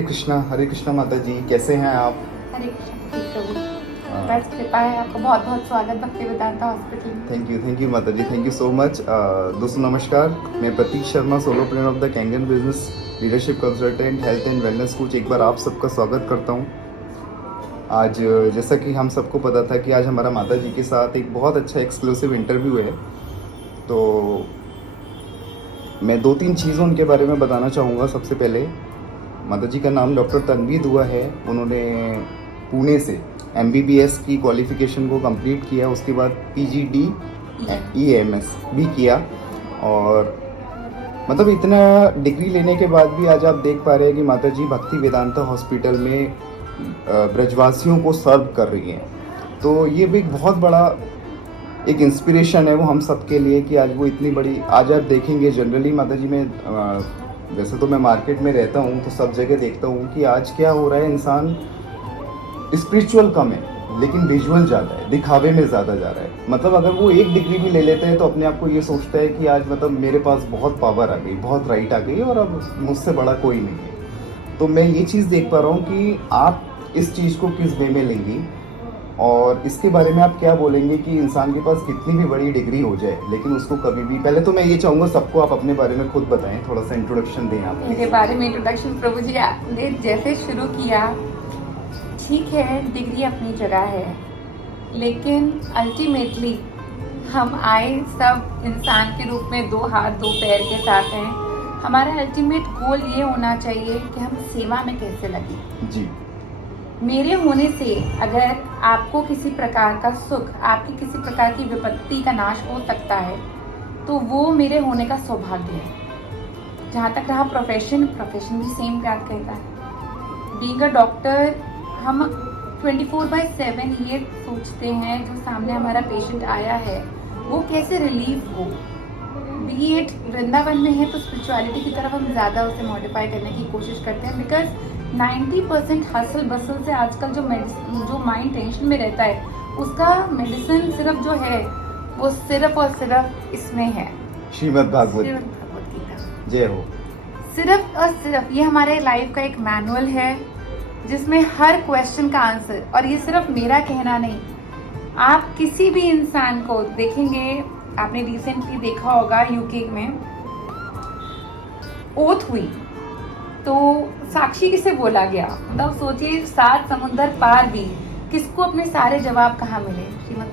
हरे कृष्णा माता जी, कैसे हैं आप? हरे कृष्ण प्रभु। बस कृपा है। आपका बहुत बहुत स्वागत भक्ति वेदांता हॉस्पिटल में। थैंक यू माता ji, thank you so much. दोस्तों नमस्कार, मैं Prateek Sharma, solopreneur of the Kangan business, leadership consultant, health and wellness coach, एक बार आप सबका स्वागत करता हूँ। आज जैसा कि हम सबको पता था कि आज हमारा माता जी के साथ एक बहुत अच्छा एक्सक्लूसिव इंटरव्यू है, तो मैं 2-3 चीज़ों उनके बारे में बताना चाहूँगा। सबसे पहले माता जी का नाम डॉक्टर तन्वी दुआ है। उन्होंने पुणे से MBBS की क्वालिफ़िकेशन को कंप्लीट किया, उसके बाद PGD EMS भी किया, और मतलब इतना डिग्री लेने के बाद भी आज आप देख पा रहे हैं कि माता जी भक्ति वेदांता हॉस्पिटल में ब्रजवासियों को सर्व कर रही हैं। तो ये भी एक बहुत बड़ा एक इंस्पिरेशन है वो हम सब के लिए कि आज वो इतनी बड़ी, आज आप देखेंगे जनरली माता जी में, वैसे तो मैं मार्केट में रहता हूँ तो सब जगह देखता हूँ कि आज क्या हो रहा है, इंसान स्पिरिचुअल कम है लेकिन विजुअल ज़्यादा है, दिखावे में ज़्यादा जा रहा है। मतलब अगर वो एक डिग्री भी ले लेते हैं तो अपने आप को ये सोचता है कि आज मतलब मेरे पास बहुत पावर आ गई, बहुत राइट आ गई और अब मुझसे बड़ा कोई नहीं है। तो मैं ये चीज़ देख पा रहा हूँ कि आप इस चीज़ को किस वे में लेंगी और इसके बारे में आप क्या बोलेंगे कि इंसान के पास कितनी भी बड़ी डिग्री हो जाए लेकिन उसको कभी भी, पहले तो मैं ये चाहूँगा सबको आप अपने बारे में खुद बताएं, थोड़ा सा इंट्रोडक्शन दें आप। मेरे बारे में इंट्रोडक्शन प्रभु जी आपने जैसे शुरू किया, ठीक है डिग्री अपनी जगह है, लेकिन अल्टीमेटली हम आए सब इंसान के रूप में 2 हाथ 2 पैर के साथ हैं। हमारा अल्टीमेट गोल ये होना चाहिए कि हम सेवा में कैसे लगे। जी, मेरे होने से अगर आपको किसी प्रकार का सुख, आपकी किसी प्रकार की विपत्ति का नाश हो सकता है तो वो मेरे होने का सौभाग्य है। जहाँ तक रहा प्रोफेशन भी सेम बात कहता है। बीइंग अ डॉक्टर हम 24/7 ये सोचते हैं जो सामने हमारा पेशेंट आया है वो कैसे रिलीफ हो। बी एट वृंदावन में है तो स्पिरिचुअलिटी की तरफ हम ज़्यादा उसे मॉडिफाई करने की कोशिश करते हैं, बिकॉज 90% हसल बसल से आजकल जो माइंड टेंशन में रहता है उसका मेडिसिन सिर्फ जो है वो सिर्फ और सिर्फ इसमें है, श्रीमद् भागवत गीता। जय हो। सिर्फ और सिर्फ ये हमारे लाइफ का एक मैनुअल है जिसमें हर क्वेश्चन का आंसर, और ये सिर्फ मेरा कहना नहीं, आप किसी भी इंसान को देखेंगे, आपने रिसेंटली देखा होगा यूके में ओथ हुई तो साक्षी किसे बोला गया, मतलब सोचिए 7 समुंदर पार भी किसको अपने सारे जवाब कहाँ मिले,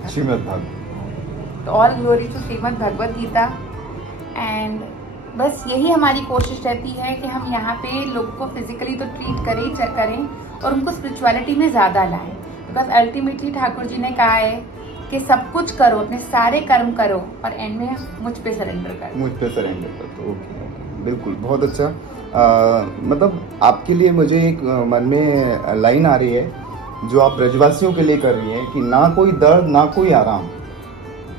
श्रीमद् भागवत। तो all glory to Shrimad Bhagavad Gita. And बस यही हमारी कोशिश रहती है कि हम यहाँ पे लोगों को फिजिकली तो ट्रीट करें, चेक करें और उनको स्पिरिचुअलिटी में ज़्यादा लाएं, बिकॉज अल्टीमेटली ठाकुर जी ने कहा है कि सब कुछ करो, अपने सारे कर्म करो और एंड में मुझ पे सरेंडर कर दो। ओके, बिल्कुल, बहुत अच्छा। मतलब आपके लिए मुझे एक मन में लाइन आ रही है जो आप ब्रजवासियों के लिए कर रही हैं कि ना कोई दर्द ना कोई आराम।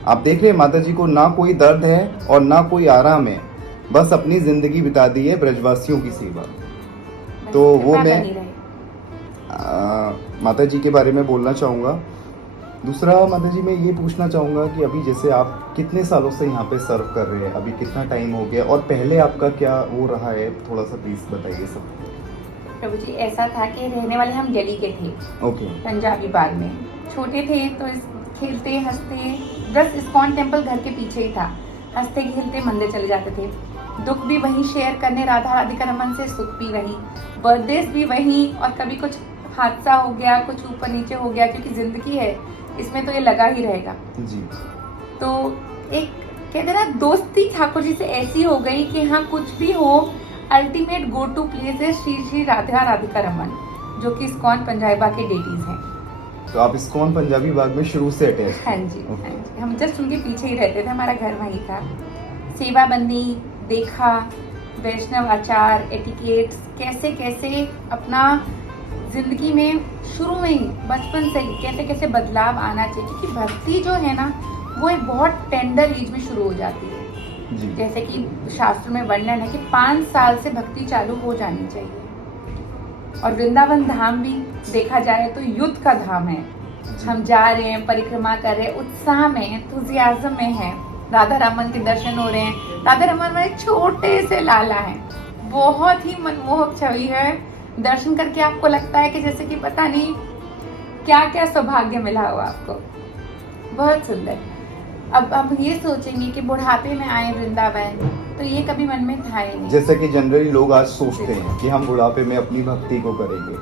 आप देख रहे हैं माता जी को, ना कोई दर्द है और ना कोई आराम है, बस अपनी जिंदगी बिता दी है ब्रजवासियों की सेवा। तो वो मैं माता जी के बारे में बोलना चाहूँगा। दूसरा माता जी मैं ये पूछना चाहूँगा कि अभी जैसे आप कितने सालों से यहाँ पे सर्व कर रहे हैं, अभी कितना टाइम हो गया और पहले आपका क्या वो रहा है, थोड़ा सा प्लीज बताइए सब। प्रभु जी ऐसा था कि रहने वाले हम दिल्ली के थे, ओके, पंजाबी बाग में छोटे थे तो खेलते हंसते, बस इस्कॉन टेम्पल घर के पीछे ही था, हंसते खेलते मंदिर चले जाते थे, दुख भी वहीं शेयर करने राधा राधिका रमन से, सुख भी वहीं, बर्थडेज भी वहीं, और कभी कुछ हादसा हो गया, कुछ ऊपर नीचे हो गया, क्योंकि जिंदगी है इसमें तो ये लगा ही रहेगा जी। तो एक कहते ना दोस्ती ठाकुर जी से ऐसी हो गई कि हाँ कुछ भी हो अल्टीमेट गो टू प्लेस है श्री श्री राधा राधिका रमन, जो कि इस्कॉन पंजाबी बाग के डेटीज हैं। तो आप इस्कॉन पंजाबी बाग में शुरू से अटैच? हाँ जी, हाँ जी, हम जस्ट उनके पीछे ही रहते थे, हमारा घर वहीं था। सेवा बंदी देखा, वैष्णव आचार, एटिकेट्स, कैसे कैसे अपना जिंदगी में शुरू में ही बचपन से ही कैसे कैसे बदलाव आना चाहिए, क्योंकि भक्ति जो है ना वो एक बहुत टेंडर एज में शुरू हो जाती है जी। जैसे कि शास्त्र में वर्णन है कि 5 साल से भक्ति चालू हो जानी चाहिए। और वृंदावन धाम भी देखा जाए तो युद्ध का धाम है, हम जा रहे हैं, परिक्रमा कर रहे हैं, उत्साह में, एंथुसियाज्म में है, राधा रमन के दर्शन हो रहे हैं। राधा रमन में छोटे से लाला हैं, बहुत ही मनमोहक छवि है, दर्शन करके आपको लगता है कि जैसे कि पता नहीं क्या क्या सौभाग्य मिला हो आपको। बहुत सुंदर। अब हम ये सोचेंगे कि बुढ़ापे में आए वृंदावन, तो ये कभी मन में था ही नहीं। जैसे कि जनरली लोग आज सोचते हैं कि हम बुढ़ापे में अपनी भक्ति को करेंगे।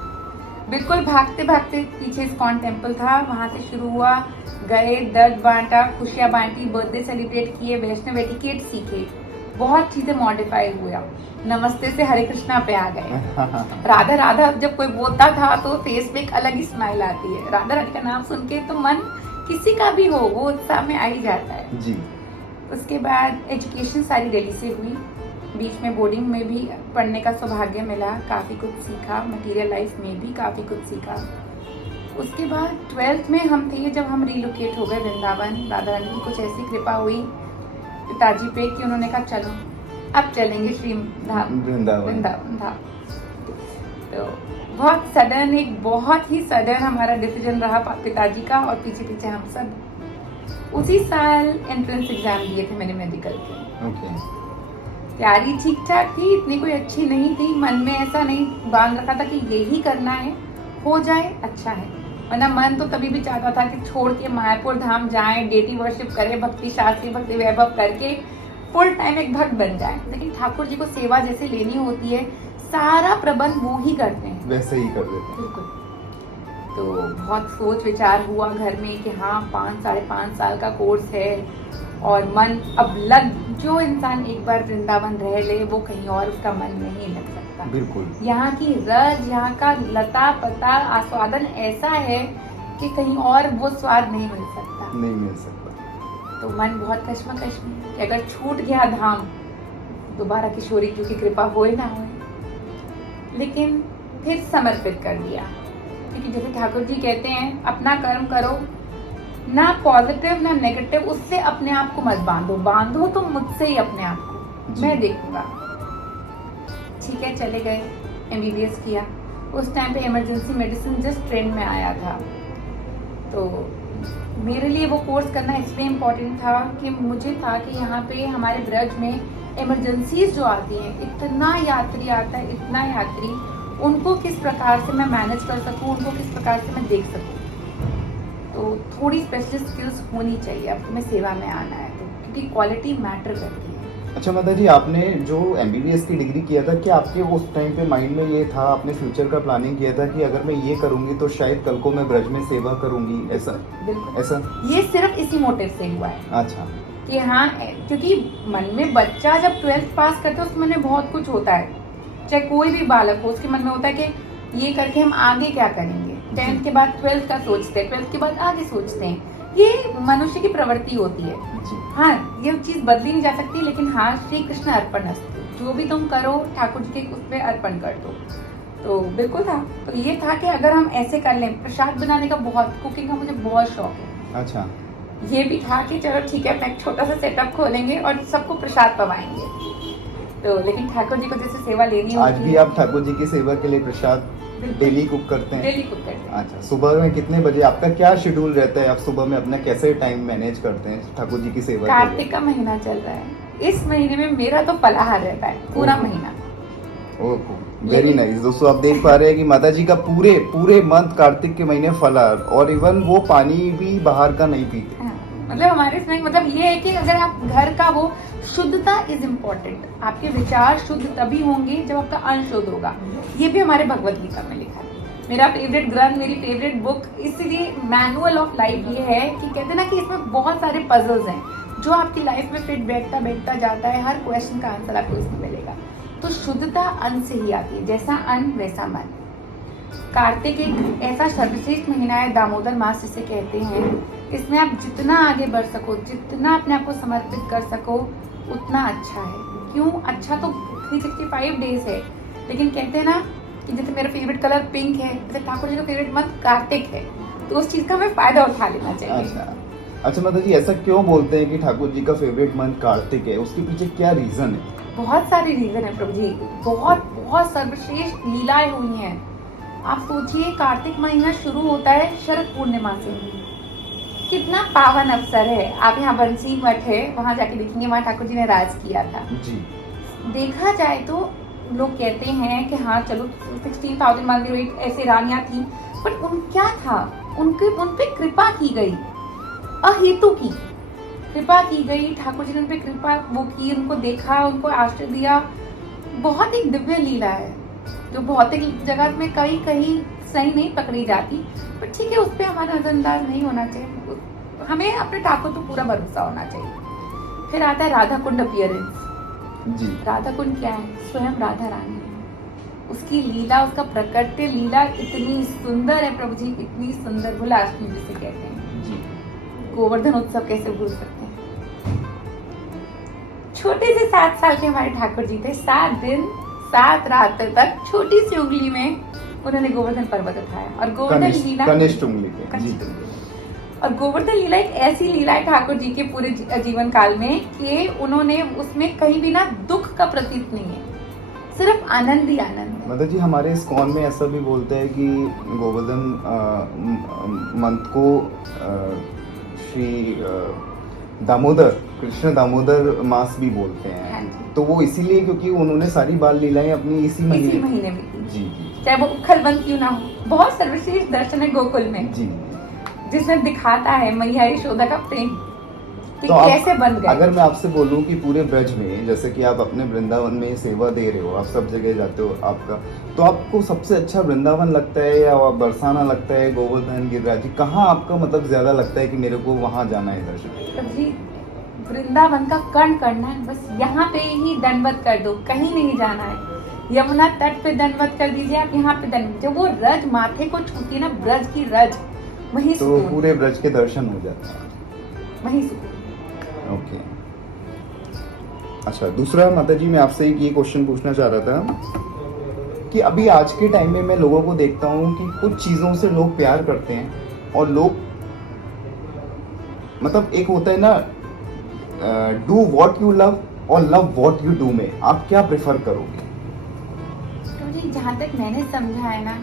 बिल्कुल, भागते भागते पीछे इस्कॉन टेम्पल था, वहां से शुरू हुआ, गए, दर्द बांटा, खुशियां बांटी, बर्थडे सेलिब्रेट किए, वैष्णव एटिकेट सीखे, बहुत चीजें मॉडिफाई हुआ। नमस्ते से हरे कृष्णा पे आ गए। राधा राधा जब कोई बोलता था तो फेस पे एक अलग ही स्माइल आती है। राधा राधा का नाम सुन के तो मन किसी का भी हो वो उत्साह में आ ही जाता है जी। उसके बाद एजुकेशन सारी दिल्ली से हुई, बीच में बोर्डिंग में भी पढ़ने का सौभाग्य मिला, काफ़ी कुछ सीखा, मटेरियल लाइफ में भी काफ़ी कुछ सीखा। उसके बाद 12th में हम थे जब हम रिलोकेट हो गए वृंदावन। राधा रानी की कुछ ऐसी कृपा हुई पिताजी पे कि उन्होंने कहा चलो अब चलेंगे श्री धाम वृंदावन धाम। तो बहुत सडन, एक बहुत ही सडन हमारा डिसीजन रहा पिताजी का, और पीछे पीछे हम सब उसी साल एंट्रेंस एग्जाम दिए थे मैंने मेडिकल के। ओके। तैयारी ठीक ठाक थी, इतनी कोई अच्छी नहीं थी, मन में ऐसा नहीं बांध रखा था कि यही करना है, हो जाए अच्छा है, वरना मन तो तभी भी चाहता था कि छोड़ के मायापुर धाम जाएं, डेटी वर्शिप करें, भक्ति शास्त्री भक्ति वैभव करके फुल टाइम एक भक्त बन जाएं। लेकिन ठाकुर जी को सेवा जैसे लेनी होती है, सारा प्रबंध वो ही करते हैं, वैसे ही कर देते हैं। बिल्कुल। तो बहुत सोच विचार हुआ घर में कि हाँ 5-5.5 साल का कोर्स है, और मन अब लग, जो इंसान एक बार वृंदावन रह ले वो कहीं और उसका मन नहीं लग सकता। बिल्कुल। यहाँ की रज, यहाँ का लता पता आस्वादन ऐसा है कि कहीं और वो स्वाद नहीं मिल सकता। नहीं मिल सकता। तो मन बहुत कश्मकश में कि अगर छूट गया धाम, दोबारा किशोरी जी की कृपा होए ना होए, लेकिन फिर समर्पित कर दिया। क्योंकि जैसे ठाकुर जी कहते हैं, अपना कर्म करो, ना पॉजिटिव ना नेगेटिव, उससे अपने आप को मत बांधो तो मुझसे ही अपने आप को, मैं देखूंगा। ठीक है, चले गए, MBBS किया। उस टाइम पे इमरजेंसी मेडिसिन जस्ट ट्रेंड में आया था, तो मेरे लिए वो कोर्स करना इसलिए इम्पोर्टेंट था कि मुझे था कि यहाँ पे हमारे ब्रज में इमरजेंसीज जो आती हैं, इतना यात्री आता है, इतना यात्री, उनको किस प्रकार से मैं मैनेज कर सकूँ, उनको किस प्रकार से मैं देख सकूँ। तो थोड़ी स्पेशलिस्ट स्किल्स होनी चाहिए अब तुम्हें सेवा में आना है तो, क्योंकि क्वालिटी मैटर करती है। अच्छा माता जी, आपने जो MBBS की डिग्री किया था, क्या आपके उस टाइम पे माइंड में ये था, आपने फ्यूचर का प्लानिंग किया था कि अगर मैं ये करूंगी तो शायद कल को मैं ब्रज में सेवा करूंगी, ऐसा? बिल्कुल ऐसा? ये सिर्फ इसी मोटिव से हुआ है। अच्छा। कि हाँ, क्योंकि मन में बच्चा जब 12th पास करता है उसके मन में बहुत कुछ होता है, चाहे कोई भी बालक हो, उसके मन में होता है कि ये करके हम आगे क्या करेंगे। 10th के बाद 12th का सोचते हैं, 12th के बाद आगे सोचते हैं, ये मनुष्य की प्रवृत्ति होती है। हाँ, ये चीज बदली नहीं जा सकती, लेकिन हाँ, श्री कृष्ण अर्पणस्तु, जो भी तुम करो ठाकुर जी के उस पर अर्पण कर दो। तो बिल्कुल था, तो ये था कि अगर हम ऐसे कर लें, प्रसाद बनाने का बहुत, कुकिंग का मुझे बहुत शौक है। अच्छा। ये भी था कि चलो ठीक है, अपना एक छोटा सा सेटअप खोलेंगे और सबको प्रसाद पवाएंगे। तो लेकिन ठाकुर जी को जैसे सेवा लेनी होती है। आज भी आप ठाकुर जी की सेवा के लिए प्रसाद डेली कुक करते हैं? डेली कुक करते हैं। अच्छा, सुबह में कितने बजे आपका क्या शेड्यूल रहता है? आप सुबह में अपना कैसे टाइम मैनेज करते हैं ठाकुर जी की सेवा के लिए? कार्तिक का महीना चल रहा है, इस महीने में मेरा तो फलाहार रहता है पूरा महीना। ओह, वेरी नाइस। दोस्तों आप देख पा रहे हैं कि माता जी का पूरे मंथ कार्तिक के महीने फलाहार, और इवन वो पानी भी बाहर का नहीं पीते। मतलब हमारे इसमें मतलब ये है कि अगर आप घर का, वो शुद्धता इज इम्पोर्टेंट। आपके विचार शुद्ध तभी होंगे जब आपका अंश शुद्ध होगा। ये भी हमारे भगवत गीता में लिखा है। मेरा फेवरेट ग्रंथ, मेरी फेवरेट बुक, इसलिए मैनुअल ऑफ लाइफ ये है कि कहते हैं ना कि इसमें बहुत सारे पजल्स हैं जो आपकी लाइफ में फिट बैठता जाता है। हर क्वेश्चन का आंसर आपको इसमें मिलेगा। तो शुद्धता अन्न से ही आती है, जैसा अन्न वैसा मन। कार्तिक एक ऐसा सर्वश्रेष्ठ महीना है, दामोदर मास जिसे कहते हैं। इसमें आप जितना आगे बढ़ सको, जितना अपने आप को समर्पित कर सको, उतना अच्छा है। क्यों अच्छा? तो 365 डेज है, लेकिन कहते हैं ना कि जैसे मेरा फेवरेट कलर पिंक है, जैसे ठाकुर जी का फेवरेट मंथ कार्तिक है, तो उस चीज का हमें फायदा उठा लेना चाहिए। अच्छा माता जी, ऐसा क्यों बोलते हैं कि ठाकुर जी का फेवरेट मंथ कार्तिक है? उसके पीछे क्या रीजन है? बहुत सारे रीजन है प्रभु जी, बहुत सर्वश्रेष्ठ लीलाएं हुई हैं। आप सोचिए, कार्तिक महीना शुरू होता है शरद पूर्णिमा से। कितना पावन अवसर है। आप यहाँ बंसी मठ है, वहाँ जाके देखेंगे, वहाँ ठाकुर जी ने राज किया था। जी। देखा जाए तो लोग कहते हैं कि हाँ चलो 16,108 ऐसे रानियां थी, बट उन क्या था, उन पे कृपा की गई, अहेतु की कृपा की गई। ठाकुर जी ने उन पे कृपा वो की, उनको देखा, उनको आश्रय दिया। बहुत एक दिव्य लीला है जो भौतिक जगत में कहीं कहीं सही नहीं पकड़ी जाती, पर ठीक है, उस पर हमारा नजरअंदाज नहीं होना चाहिए। हमें अपने ठाकुर पर पूरा भरोसा होना चाहिए। फिर आता है राधा कुंड अपीयरेंस। जी। राधा कुंड क्या है? स्वयं राधा रानी है। उसकी लीला, उसका प्रकट्य लीला इतनी सुंदर है प्रभु जी, इतनी सुंदर। भुलाष्टमी जिसे कहते हैं जी। गोवर्धन उत्सव कैसे भूल सकते हैं। छोटे से 7 साल के हमारे ठाकुर जी थे, 7 दिन 7 रात तक छोटी सी उंगली में उन्होंने गोवर्धन पर्वत उठाया। और गोवर्धन लीला कनिष्ठ उंगली पे। कनिष्ठ। और गोवर्धन लीला एक ऐसी लीला है ठाकुर जी के पूरे जीवन काल में कि उन्होंने उसमें कहीं भी ना दुख का प्रतीत नहीं है, सिर्फ आनंद ही आनंद है। मतलब जी हमारे इस्कॉन में ऐसा भी बोलते हैं कि गोवर्धन मंत्र को श्री दामोदर, कृष्ण दामोदर मास भी बोलते हैं। हाँ जी। तो वो इसीलिए क्योंकि उन्होंने सारी बाल लीलाएं अपनी इसी महीने में की। जी जी। चाहे वो उखलबंद क्यों ना हो। बहुत सर्वश्रेष्ठ दर्शन है गोकुल में जी। जिसमें दिखाता है मैया यशोदा का प्रेम कि तो कैसे बन गए। अगर मैं आपसे बोलूं कि पूरे ब्रज में, जैसे कि आप अपने वृंदावन में सेवा दे रहे हो, आप सब जगह जाते हो आपका, तो आपको सबसे अच्छा वृंदावन लगता है या बरसाना लगता है, गोवर्धन, गिरिराज जी, कहाँ आपका मतलब ज्यादा लगता है कि मेरे को वहां जाना है दर्शन? तो जी वृंदावन का कर्ण करना है, बस यहाँ पे ही दंडवत कर दो, कहीं नहीं जाना है। यमुना तट पे दंडवत कर दीजिए आप, यहाँ पे दंडवत, जब वो रज माथे को छूती है ना, ब्रज की रज, वही तो सुकून, पूरे ब्रज के दर्शन हो जाते हैं। वही सुकून। ओके। अच्छा, दूसरा माता जी मैं आपसे एक ये क्वेश्चन पूछना चाह रहा था कि अभी आज के टाइम में मैं लोगों को देखता हूँ कि कुछ चीज़ों से लोग प्यार करते हैं और लोग, मतलब एक होता है ना, डू वॉट यू लव और लव वॉट यू डू, में आप क्या प्रेफर करोगे? तो जी जहाँ तक मैंने समझा है ना,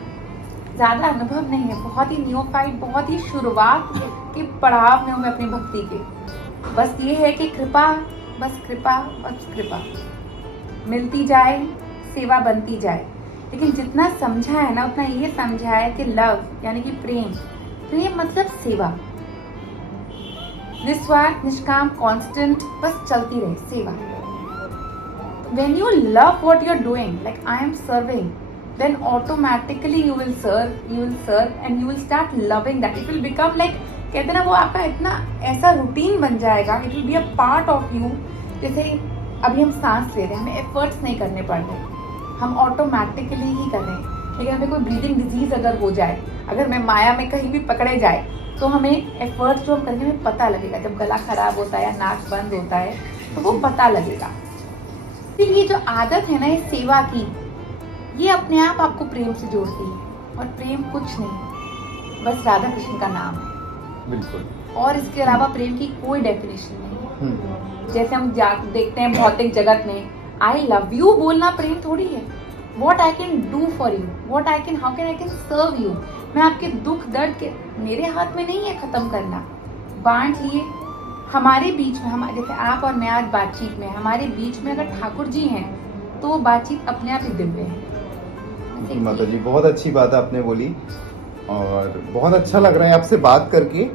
ज्यादा अनुभव नहीं है, बहुत ही न्यूफाइट, बहुत ही शुरुआत के पड़ाव में हूँ मैं अपनी भक्ति के। बस ये है कि कृपा, बस कृपा, बस कृपा मिलती जाए, सेवा बनती जाए। लेकिन जितना समझा है ना, उतना ये समझा है कि लव यानी कि प्रेम, प्रेम मतलब सेवा, निस्वार्थ, निष्काम, कांस्टेंट, बस चलती रहे सेवा। When you love what you're doing, like I am serving, then automatically you will serve and you will start loving that. It will become like, कहते हैं ना, वो आपका इतना ऐसा रूटीन बन जाएगा, it will be a part of you। जैसे अभी हम सांस ले रहे हैं, हमें एफर्ट्स नहीं करने पड़ रहे, हम ऑटोमेटिकली ही कर रहे हैं। लेकिन हमें कोई ब्रीदिंग डिजीज अगर हो जाए, अगर मैं माया में कहीं भी पकड़े जाए, तो हमें एफर्ट्स जो हम करेंगे हमें पता लगेगा। जब गला खराब होता है या नाक बंद होता है तो वो पता लगेगा। तो ये जो आदत है ना, ये सेवा की, ये अपने आप आपको प्रेम से जोड़ती है। और प्रेम कुछ नहीं, बस राधा कृष्ण का नाम है। बिल्कुल। और इसके अलावा प्रेम की कोई डेफिनेशन नहीं है। जैसे हम देखते हैं भौतिक जगत में, आई लव यू बोलना प्रेम थोड़ी है। What I can do for you, what I can, how can I can serve you. मैं आपके दुख दर्द के, मेरे हाथ में नहीं है खत्म करना, बांट लिए। हमारे बीच में, हमारे जैसे आप और मैं आज बातचीत में, हमारे बीच में अगर ठाकुर जी हैं तो वो बातचीत अपने आप ही दिव्य है। माता जी बहुत अच्छी बात आपने बोली और बहुत अच्छा लग रहा है आपसे बात करके।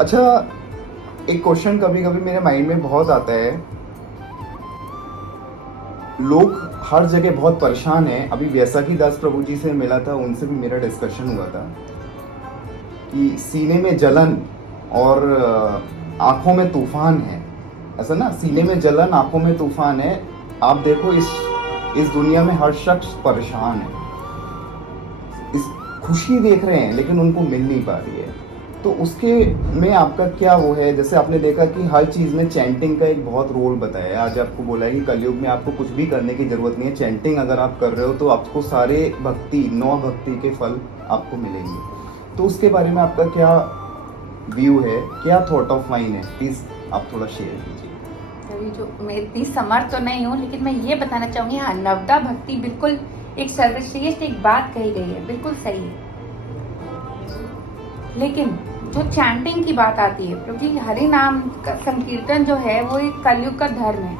अच्छा, एक क्वेश्चन कभी कभी मेरे माइंड में बहुत आता है, लोग हर जगह बहुत परेशान हैं। अभी वैसाखी दास प्रभु जी से मिला था, उनसे भी मेरा डिस्कशन हुआ था कि सीने में जलन और आंखों में तूफान है, ऐसा ना, सीने में जलन, आंखों में तूफान है। आप देखो इस दुनिया में हर शख्स परेशान है, इस खुशी देख रहे हैं लेकिन उनको मिल नहीं पा रही है। तो उसके में आपका क्या वो है? जैसे आपने देखा कि हर चीज़ में चैंटिंग का एक बहुत रोल बताया है। आज आपको बोला है कि कलयुग में आपको कुछ भी करने की जरूरत नहीं है, चैंटिंग अगर आप कर रहे हो तो आपको सारे भक्ति, 9 भक्ति के फल आपको मिलेंगे। तो उसके बारे में आपका क्या व्यू है, क्या थॉट ऑफ माइंड है, प्लीज आप थोड़ा शेयर कीजिए। अभी जो मैं इतनी समर्थ तो नहीं हूँ, लेकिन मैं ये बताना चाहूंगी, हाँ, नवदा भक्ति बिल्कुल एक सर्वश्रेष्ठ एक बात कही गई है, बिल्कुल सही है। लेकिन जो चैंटिंग की बात आती है, क्योंकि हरि नाम का संकीर्तन जो है वो एक कलयुग का धर्म है।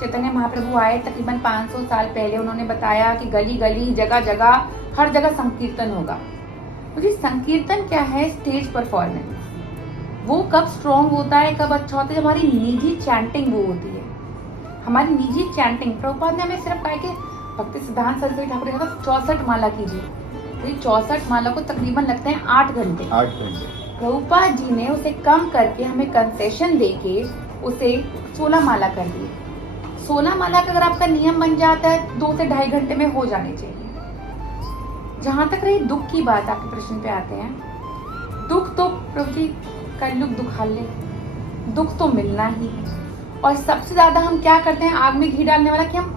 चैतन्य महाप्रभु आए तकरीबन 500 साल पहले, उन्होंने बताया कि गली गली जगह जगह हर जगह संकीर्तन होगा। मुझे संकीर्तन क्या है? Stage performance. वो कब स्ट्रॉन्ग होता है, कब अच्छा होता है? जब हमारी निजी चैंटिंग वो होती है, हमारी निजी चैंटिंग। प्रभुपाद ने हमें सिर्फ कहा कि भक्ति सिद्धांत सरस्वती ठाकुर ने कहा 64 माला कीजिए, तो ये 64 माला को तकरीबन लगते हैं 8 घंटे। 8 घंटे। प्रभुपाद जी ने उसे कम करके हमें कंसेशन देके उसे 16 माला कर दिए। 16 माला का अगर आपका नियम बन जाता है 2 से 2.5 घंटे में हो जाने चाहिए। जहां तक रही दुख की बात, आपके प्रश्न पे आते हैं। दुख तो प्रभु जी कलयुग दुखालय, दुख तो मिलना ही है। और सबसे ज्यादा हम क्या करते हैं, आग में घी डालने वाला, कि हम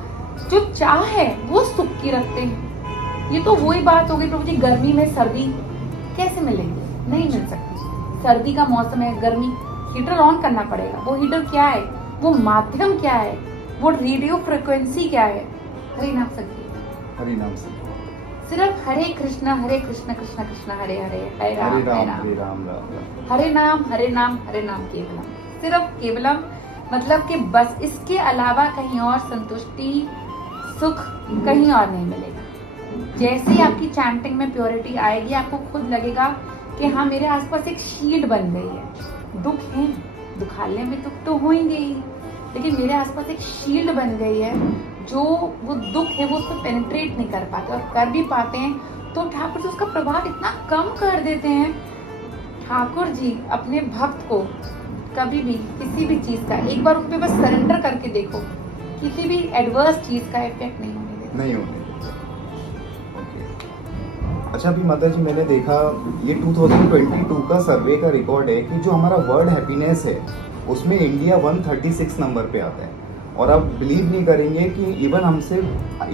जो चाह है वो सुख की रखते हैं। ये तो वही बात हो गई प्रभु जी, गर्मी में सर्दी कैसे मिलेगी? नहीं मिल सकती। सर्दी का मौसम है, गर्मी, हीटर ऑन करना पड़ेगा। वो हीटर क्या है, वो माध्यम क्या है, वो रेडियो फ्रिक्वेंसी क्या है? हरि नाम संकीर्तन। हरि नाम संकीर्तन। सिर्फ हरे कृष्ण कृष्ण कृष्ण हरे हरे, हरे राम हरे राम राम राम राम। हरे नाम केवलम। सिर्फ केवलम मतलब कि बस, इसके अलावा कहीं और संतुष्टि सुख कहीं और नहीं मिलेगा। जैसे ही आपकी चैंटिंग में प्योरिटी आएगी, आपको खुद लगेगा कि हाँ, मेरे आसपास एक शील्ड बन गई है। दुख है, दुखालय में दुख तो होंगे ही, लेकिन मेरे आसपास एक शील्ड बन गई है, जो वो दुख है वो उसको पेनिट्रेट नहीं कर पाते, और कर भी पाते हैं तो ठाकुर जी उसका प्रभाव इतना कम कर देते हैं। ठाकुर जी अपने भक्त को कभी भी किसी भी चीज का, एक बार उन पे बस सरेंडर करके देखो, किसी भी एडवर्स चीज का इफेक्ट नहीं होने देते। नहीं होने देते। अच्छा, अभी माता जी मैंने देखा ये 2022 का सर्वे का रिकॉर्ड है कि जो हमारा वर्ल्ड हैप्पीनेस है उसमें इंडिया 136 नंबर पे आता है। और आप बिलीव नहीं करेंगे कि इवन हमसे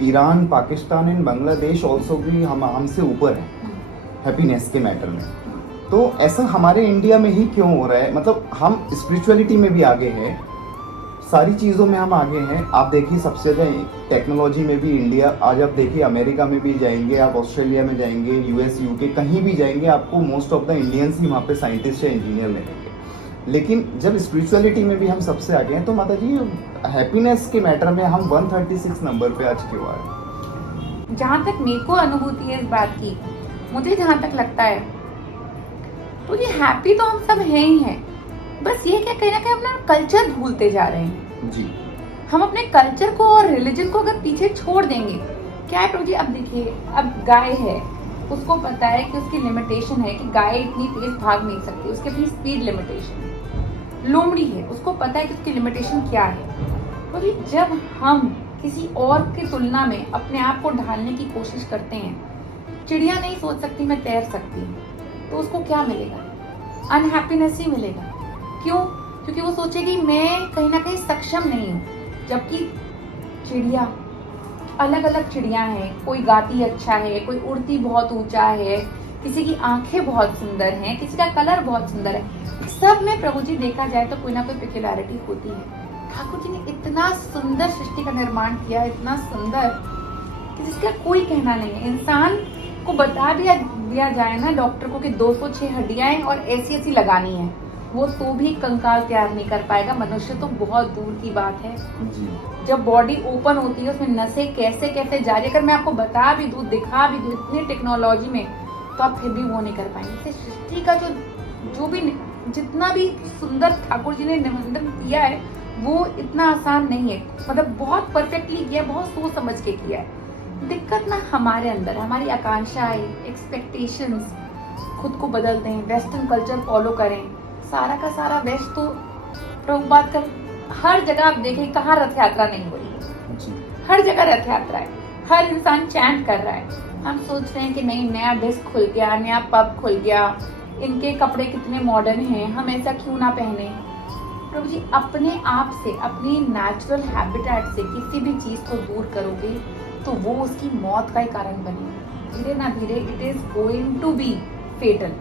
Iran, Pakistan and Bangladesh also भी हमसे ऊपर है हैप्पीनेस के मैटर में। तो ऐसा हमारे इंडिया में ही क्यों हो रहा है? मतलब हम स्पिरिचुअलिटी में भी आगे हैं, सारी चीज़ों में हम आगे हैं। आप देखिए सबसे ज़्यादा टेक्नोलॉजी में भी इंडिया, आज आप देखिए अमेरिका में भी जाएंगे, आप ऑस्ट्रेलिया में जाएंगे, यूएस, यूके, कहीं भी जाएंगे आपको मोस्ट ऑफ द इंडियंस ही वहाँ पे साइंटिस्ट या इंजीनियर मिलेंगे। लेकिन जब स्पिरिचुअलिटी में भी हम सबसे आगे हैं, तो माता जी हैप्पीनेस के मैटर में हम 136 नंबर पे आज क्यों आ रहे हैं? जहाँ तक मेरे को अनुभूति है इस बात की, मुझे जहाँ तक लगता है तो ये हैप्पी तो हम सब हैं ही हैं, बस ये क्या कहीं ना कहीं अपना कल्चर भूलते जा रहे हैं जी। हम अपने कल्चर को और रिलीजन को अगर पीछे छोड़ देंगे, क्या है प्रभु जी, अब देखिए, अब गाय है, उसको पता है कि उसकी लिमिटेशन है कि गाय इतनी तेज भाग नहीं सकती, उसके भी स्पीड लिमिटेशन है। लोमड़ी है, उसको पता है कि उसकी लिमिटेशन क्या है। प्रभु जी, जब हम किसी और की तुलना में अपने आप को ढालने की कोशिश करते हैं, चिड़िया नहीं सोच सकती मैं तैर सकती हूँ, तो उसको क्या मिलेगा? अनहैप्पीनेस ही मिलेगा। क्यों? क्योंकि वो सोचेगी मैं कहीं ना कहीं सक्षम नहीं हूँ। जबकि चिड़िया, अलग अलग चिड़िया हैं, कोई गाती अच्छा है, कोई उड़ती बहुत ऊंचा है, किसी की आंखें बहुत सुंदर हैं, किसी का कलर बहुत सुंदर है। सब में प्रभु जी देखा जाए तो कोई ना कोई पेक्युलैरिटी होती है। ठाकुर जी ने इतना सुंदर सृष्टि का निर्माण किया, इतना सुंदर कि जिसका कोई कहना नहीं है। इंसान को बता दिया जाए ना डॉक्टर को कि 206 हड्डियां हैं और ऐसी ऐसी लगानी है, वो तो भी कंकाल तैयार नहीं कर पाएगा। मनुष्य तो बहुत दूर की बात है जी। जब बॉडी ओपन होती है, उसमें नसें कैसे कैसे जा रही है, अगर मैं आपको बता भी दूं, दिखा भी दूं इतनी टेक्नोलॉजी में, तो आप फिर भी वो नहीं कर पाएंगे। सृष्टि का जो भी जितना भी सुंदर ठाकुर जी ने निबंधन किया है, वो इतना आसान नहीं है। मतलब बहुत परफेक्टली किया, बहुत सोच समझ के किया है। दिक्कत ना हमारे अंदर, हमारी आकांक्षाएं, एक्सपेक्टेशंस, खुद को बदल दें, वेस्टर्न कल्चर फॉलो करें। सारा का सारा वेस्ट तो प्रभुपाद का, हर जगह आप देखें कहाँ रथ यात्रा नहीं हो रही है, हर जगह रथ यात्रा है, हर इंसान चैंट कर रहा है। हम सोच रहे हैं कि नहीं, नया डिस्क खुल गया, नया पब खुल गया, इनके कपड़े कितने मॉडर्न हैं, हम ऐसा क्यों ना पहने। प्रभु जी, अपने आप से, अपनी नेचुरल हैबिटेट से किसी भी चीज को दूर करोगे तो वो उसकी मौत का ही कारण बनेगा। धीरे ना धीरे it is going to be fatal.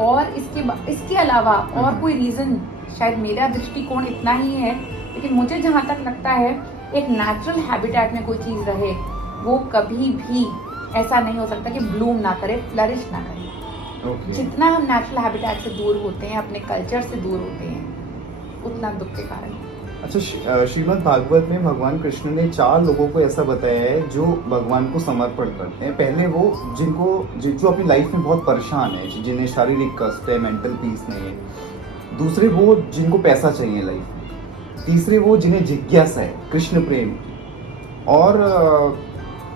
और इसके अलावा और कोई रीजन, शायद मेरा दृष्टिकोण इतना ही है, लेकिन मुझे जहाँ तक लगता है एक नेचुरल हैबिटेट में कोई चीज रहे, वो कभी भी ऐसा नहीं हो सकता कि ब्लूम ना करे, फ्लरिश ना करे। जितना हम नेचुरल हैबिटेट से दूर होते हैं, अपने कल्चर से दूर होते हैं, उतना दुख के कारण है। अच्छा, श्रीमद् भागवत में भगवान कृष्ण ने 4 लोगों को ऐसा बताया है जो भगवान को समर्पण करते हैं। पहले वो जो अपनी लाइफ में बहुत परेशान है, जिन्हें शारीरिक कष्ट है, मेंटल पीस नहीं है। दूसरे वो जिनको पैसा चाहिए लाइफ में। तीसरे वो जिन्हें जिज्ञासा है कृष्ण प्रेम की। और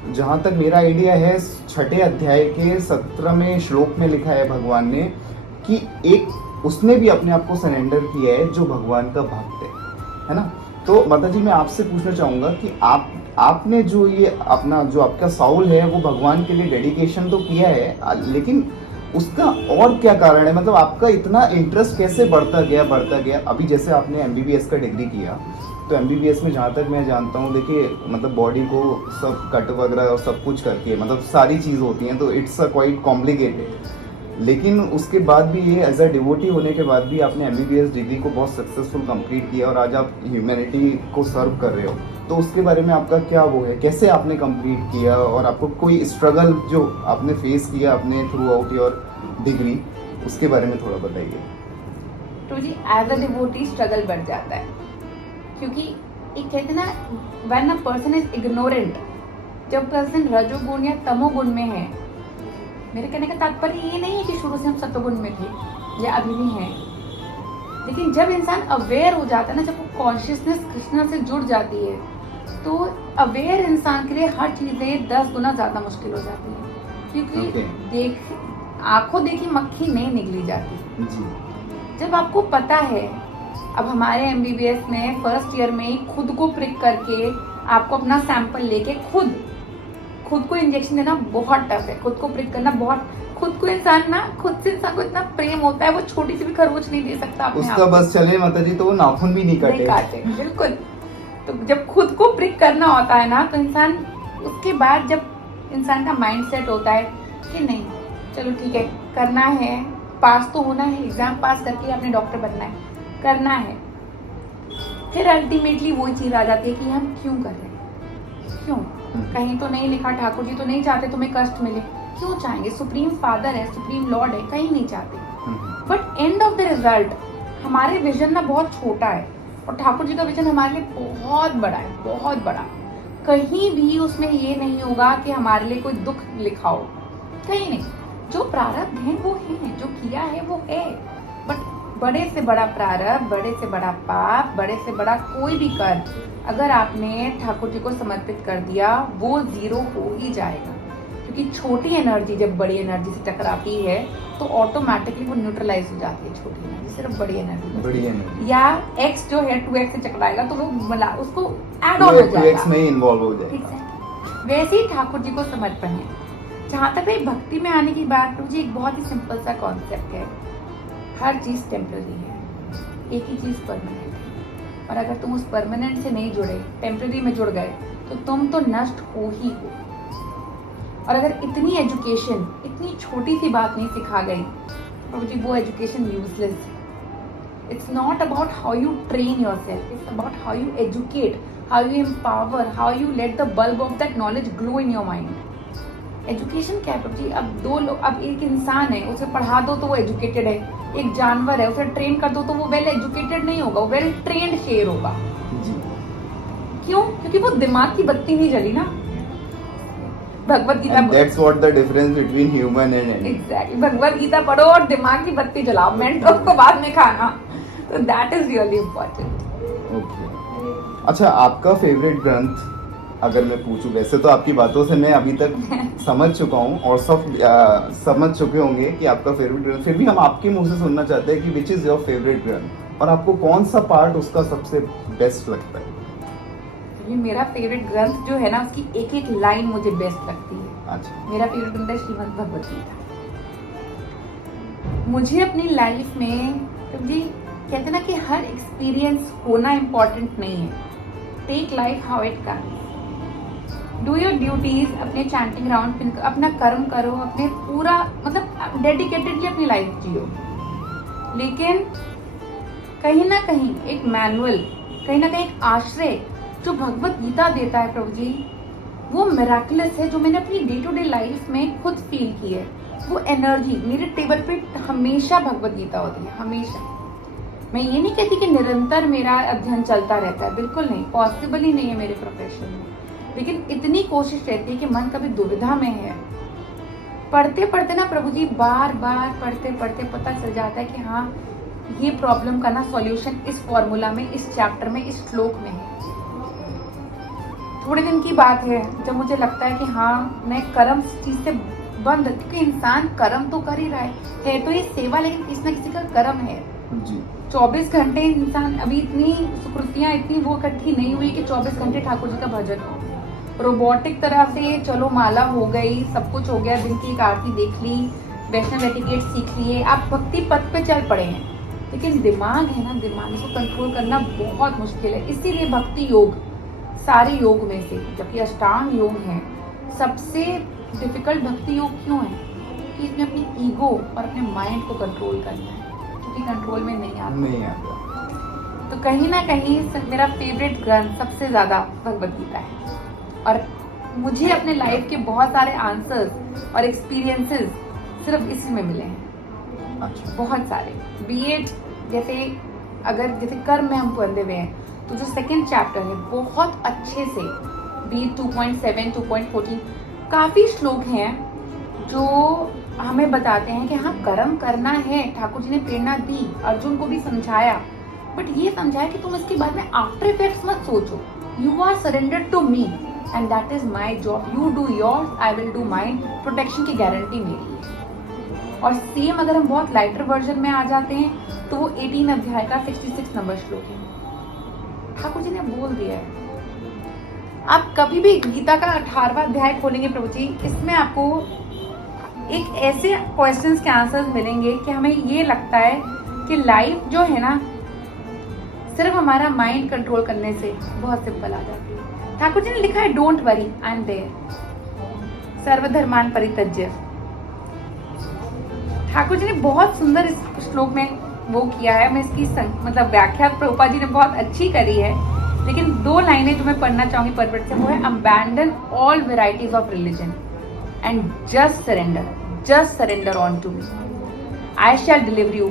जहाँ तक मेरा आइडिया है, 6ठे अध्याय के 17वें श्लोक में लिखा है भगवान ने कि एक उसने भी अपने आप को सरेंडर किया है जो भगवान का भक्त है ना। तो माता जी, मैं आपसे पूछना चाहूँगा कि आपने जो ये अपना जो आपका साउल है वो भगवान के लिए डेडिकेशन तो किया है, लेकिन उसका और क्या कारण है? मतलब आपका इतना इंटरेस्ट कैसे बढ़ता गया? अभी जैसे आपने MBBS का डिग्री किया, तो MBBS में जहाँ तक मैं जानता हूँ, देखिए मतलब बॉडी को सब कट वगैरह और सब कुछ करके मतलब सारी चीज़ होती हैं, तो इट्स अ क्वाइट कॉम्प्लिकेटेड। लेकिन उसके बाद भी ये एज अ डिवोटी होने के बाद भी आपने MBBS डिग्री को बहुत सक्सेसफुल कंप्लीट किया और आज आप ह्यूमैनिटी को सर्व कर रहे हो। तो उसके बारे में आपका क्या वो है, कैसे आपने कंप्लीट किया, और आपको कोई स्ट्रगल जो आपने फेस किया अपने थ्रू आउट योर डिग्री, उसके बारे में थोड़ा बताइए। तो जी, एज अ डिवोटी स्ट्रगल बढ़ जाता है, क्योंकि एक कहते हैं ना, when a person is ignorant, जब पर्सन रजोगुण या तमोगुण में है। मेरे कहने का तात्पर्य ये नहीं है कि शुरू से हम सत्वगुण में थे या अभी भी हैं, लेकिन जब इंसान अवेयर हो जाता है ना, जब वो कॉन्शियसनेस कृष्ण से जुड़ जाती है, तो अवेयर इंसान के लिए हर चीजें 10 गुना ज्यादा मुश्किल हो जाती है, क्योंकि आंखों देखी मक्खी नहीं निकली जाती जी। जब आपको पता है। अब हमारे MBBS में फर्स्ट ईयर में ही खुद को प्रिक करके आपको अपना सैंपल लेके खुद को इंजेक्शन देना बहुत टफ है। खुद को प्रिक करना बहुत, खुद से इंसान को इतना प्रेम होता है, वो छोटी सी भी खरगोश नहीं दे सकता अपने उसका बस चले माता जी तो वो नाखून भी नहीं काटे। बिल्कुल। तो जब खुद को प्रिक करना होता है ना, तो इंसान उसके बाद जब इंसान का माइंड सेट होता है कि नहीं चलो ठीक है, करना है, पास तो होना है, एग्जाम पास करके आपने डॉक्टर बनना है, करना है, फिर अल्टीमेटली वही चीज आ जाती है कि हम क्यों कर रहे हैं, क्यों? कहीं तो नहीं लिखा, ठाकुर जी तो नहीं चाहते तुम्हें कष्ट मिले, क्यों चाहेंगे? सुप्रीम फादर है, सुप्रीम लॉर्ड है, कहीं नहीं चाहते। But end of the result हमारे विजन ना बहुत छोटा है, और ठाकुर जी का विजन हमारे लिए बहुत बड़ा है, बहुत बड़ा। कहीं भी उसमें ये नहीं होगा कि हमारे लिए कोई दुख लिखा हो, कहीं नहीं। जो प्रारब्ध है वो है, जो किया है वो है। बट बड़े से बड़ा प्रारब्ध, बड़े से बड़ा पाप, बड़े से बड़ा कोई भी कर्म अगर आपने ठाकुर जी को समर्पित कर दिया, वो 0 हो ही जाएगा। क्योंकि छोटी एनर्जी जब बड़ी एनर्जी से टकराती है तो ऑटोमेटिकली वो न्यूट्रलाइज हो जाती है। छोटी एनर्जी सिर्फ बड़ी एनर्जी या X जो है 2X से टकराएगा तो वो उसको एड ऑन हो जाएगा, 2X में इन्वॉल्व हो जाएगा। वैसे ही ठाकुर जी को समर्पण है। जहाँ तक है भक्ति में आने की बात, तो जी एक बहुत ही सिंपल सा कॉन्सेप्ट है, हर चीज टेम्पररी है, एक ही चीज परमानेंट है। और अगर तुम उस परमानेंट से नहीं जुड़े, टेम्पररी में जुड़ गए, तो तुम तो नष्ट हो ही हो। और अगर इतनी एजुकेशन, इतनी छोटी सी बात नहीं सिखा गई, तो जी वो एजुकेशन यूजलेस है। It's not about how you train yourself, it's about how you educate, how you empower, how you let the bulb of that knowledge glow in your mind. Education क्या है जी? अब एक इंसान है, उसे पढ़ा दो तो वो एजुकेटेड है। एक जानवर है, उसे ट्रेन कर दो तो वो वेल एजुकेटेड नहीं होगा, वो वेल ट्रेन्ड शेर होगा। क्यों? क्योंकि वो दिमाग की बत्ती नहीं जली ना। Bhagavad Gita, that's what the difference between human and animal. Exactly. Bhagavad Gita पढ़ो और दिमाग की बत्ती जलाओ, मेंटोस को बाद में खाना। तो दैट इज रियली इम्पोर्टेंट। अच्छा, आपका फेवरेट ग्रंथ अगर मैं पूछूं, वैसे तो आपकी बातों से मैं अभी तक समझ चुका हूँ और सब समझ चुके होंगे कि आपका फेवरेट ग्रंथ, फिर भी हम आपके मुंह से सुनना चाहते हैं कि विच इज योर फेवरेट ग्रंथ, और आपको कौन सा पार्ट उसका सबसे बेस्ट लगता है? ये मेरा फेवरेट ग्रंथ जो है ना, उसकी एक एक लाइन मुझे बेस्ट लगती है। अच्छा। मेरा फेवरेट ग्रंथ है श्रीमद् भगवत गीता। मुझे अपनी लाइफ में, तो जी कहते हैं ना कि हर एक्सपीरियंस होना इम्पोर्टेंट नहीं है। Take life how it comes, do your duties, अपने चैंटिंग राउंड, अपना कर्म करो, अपने पूरा मतलब डेडिकेटेडली अपनी लाइफ जियो। लेकिन कहीं ना कहीं एक मैनुअल, कहीं ना कहीं एक आश्रय जो भगवत गीता देता है प्रभु जी, वो मिराकुलस है, जो मैंने अपनी डे टू डे लाइफ में खुद फील की है। वो एनर्जी मेरे टेबल पे हमेशा भगवत गीता होती है, हमेशा। मैं ये नहीं कहती कि निरंतर मेरा अध्ययन चलता रहता है, बिल्कुल नहीं, पॉसिबल ही नहीं है मेरे प्रोफेशन में, लेकिन इतनी कोशिश रहती है कि मन कभी दुविधा में है, पढ़ते पढ़ते ना प्रभु जी, बार बार पढ़ते पढ़ते पता चल जाता है कि हाँ ये प्रॉब्लम का ना सॉल्यूशन इस फॉर्मूला में, इस चैप्टर में, इस श्लोक में है। थोड़े दिन की बात है जब मुझे लगता है कि हाँ मैं कर्म चीज से बंद, क्योंकि इंसान कर्म तो कर ही रहा है तो ये सेवा, लेकिन किसी ना किसी का कर्म है जी। 24 घंटे इंसान, अभी इतनी सुकृतियां इतनी वो इकट्ठी नहीं हुई कि 24 घंटे ठाकुर जी का भजन हो। रोबोटिक तरह से चलो माला हो गई, सब कुछ हो गया, दिन की एक आरती देख ली, वैष्णव एटिकेट सीख लिए, आप भक्ति पथ पे चल पड़े हैं, लेकिन दिमाग है ना, दिमाग को कंट्रोल करना बहुत मुश्किल है। इसीलिए भक्ति योग सारे योग में से, जबकि अष्टांग योग है, सबसे डिफिकल्ट भक्ति योग क्यों है कि इसमें अपनी ईगो और अपने माइंड को कंट्रोल करना है, क्योंकि कंट्रोल में नहीं आता। तो कहीं ना कहीं मेरा फेवरेट ग्रंथ सबसे ज्यादा भगवद गीता है, और मुझे अपने लाइफ के बहुत सारे आंसर्स और एक्सपीरियंसेस सिर्फ इसी में मिले हैं। अच्छा। बहुत सारे, बी एड जैसे कर्म में हम बंधे हुए हैं, तो जो सेकंड चैप्टर है बहुत अच्छे से, बी 2.7 2.14 काफी श्लोक हैं जो हमें बताते हैं कि हाँ कर्म करना है। ठाकुर जी ने प्रेरणा दी, अर्जुन को भी समझाया, बट ये समझाया कि तुम इसके बाद में आफ्टर इफेक्ट्स मत सोचो, you are surrendered to me and that is my job, you do yours, I will do mine, protection की गारंटी मेरी है। और सेम अगर हम बहुत लाइटर वर्जन में आ जाते हैं तो वो 18 अध्याय का 66 नंबर श्लोक है। ठाकुर जी ने बोल दिया है, आप कभी भी गीता का 18वां अध्याय खोलेंगे प्रभु जी, इसमें आपको एक ऐसे क्वेश्चंस के आंसर्स मिलेंगे कि हमें ये लगता है कि लाइफ जो है ना सिर्फ हमारा माइंड कंट्रोल करने से बहुत सिंपल आ जाती है। ठाकुर जी ने लिखा है don't worry, I am there, सर्वधर्मान परित्यज्य। ठाकुर जी ने बहुत सुंदर इस श्लोक में वो किया है, मैं इसकी मतलब व्याख्या प्रभुपाद जी ने बहुत अच्छी करी है, लेकिन 2 लाइनें जो मैं पढ़ना चाहूंगी परवर्त से, वो है abandon all varieties of religion and just surrender on to me, I shall deliver you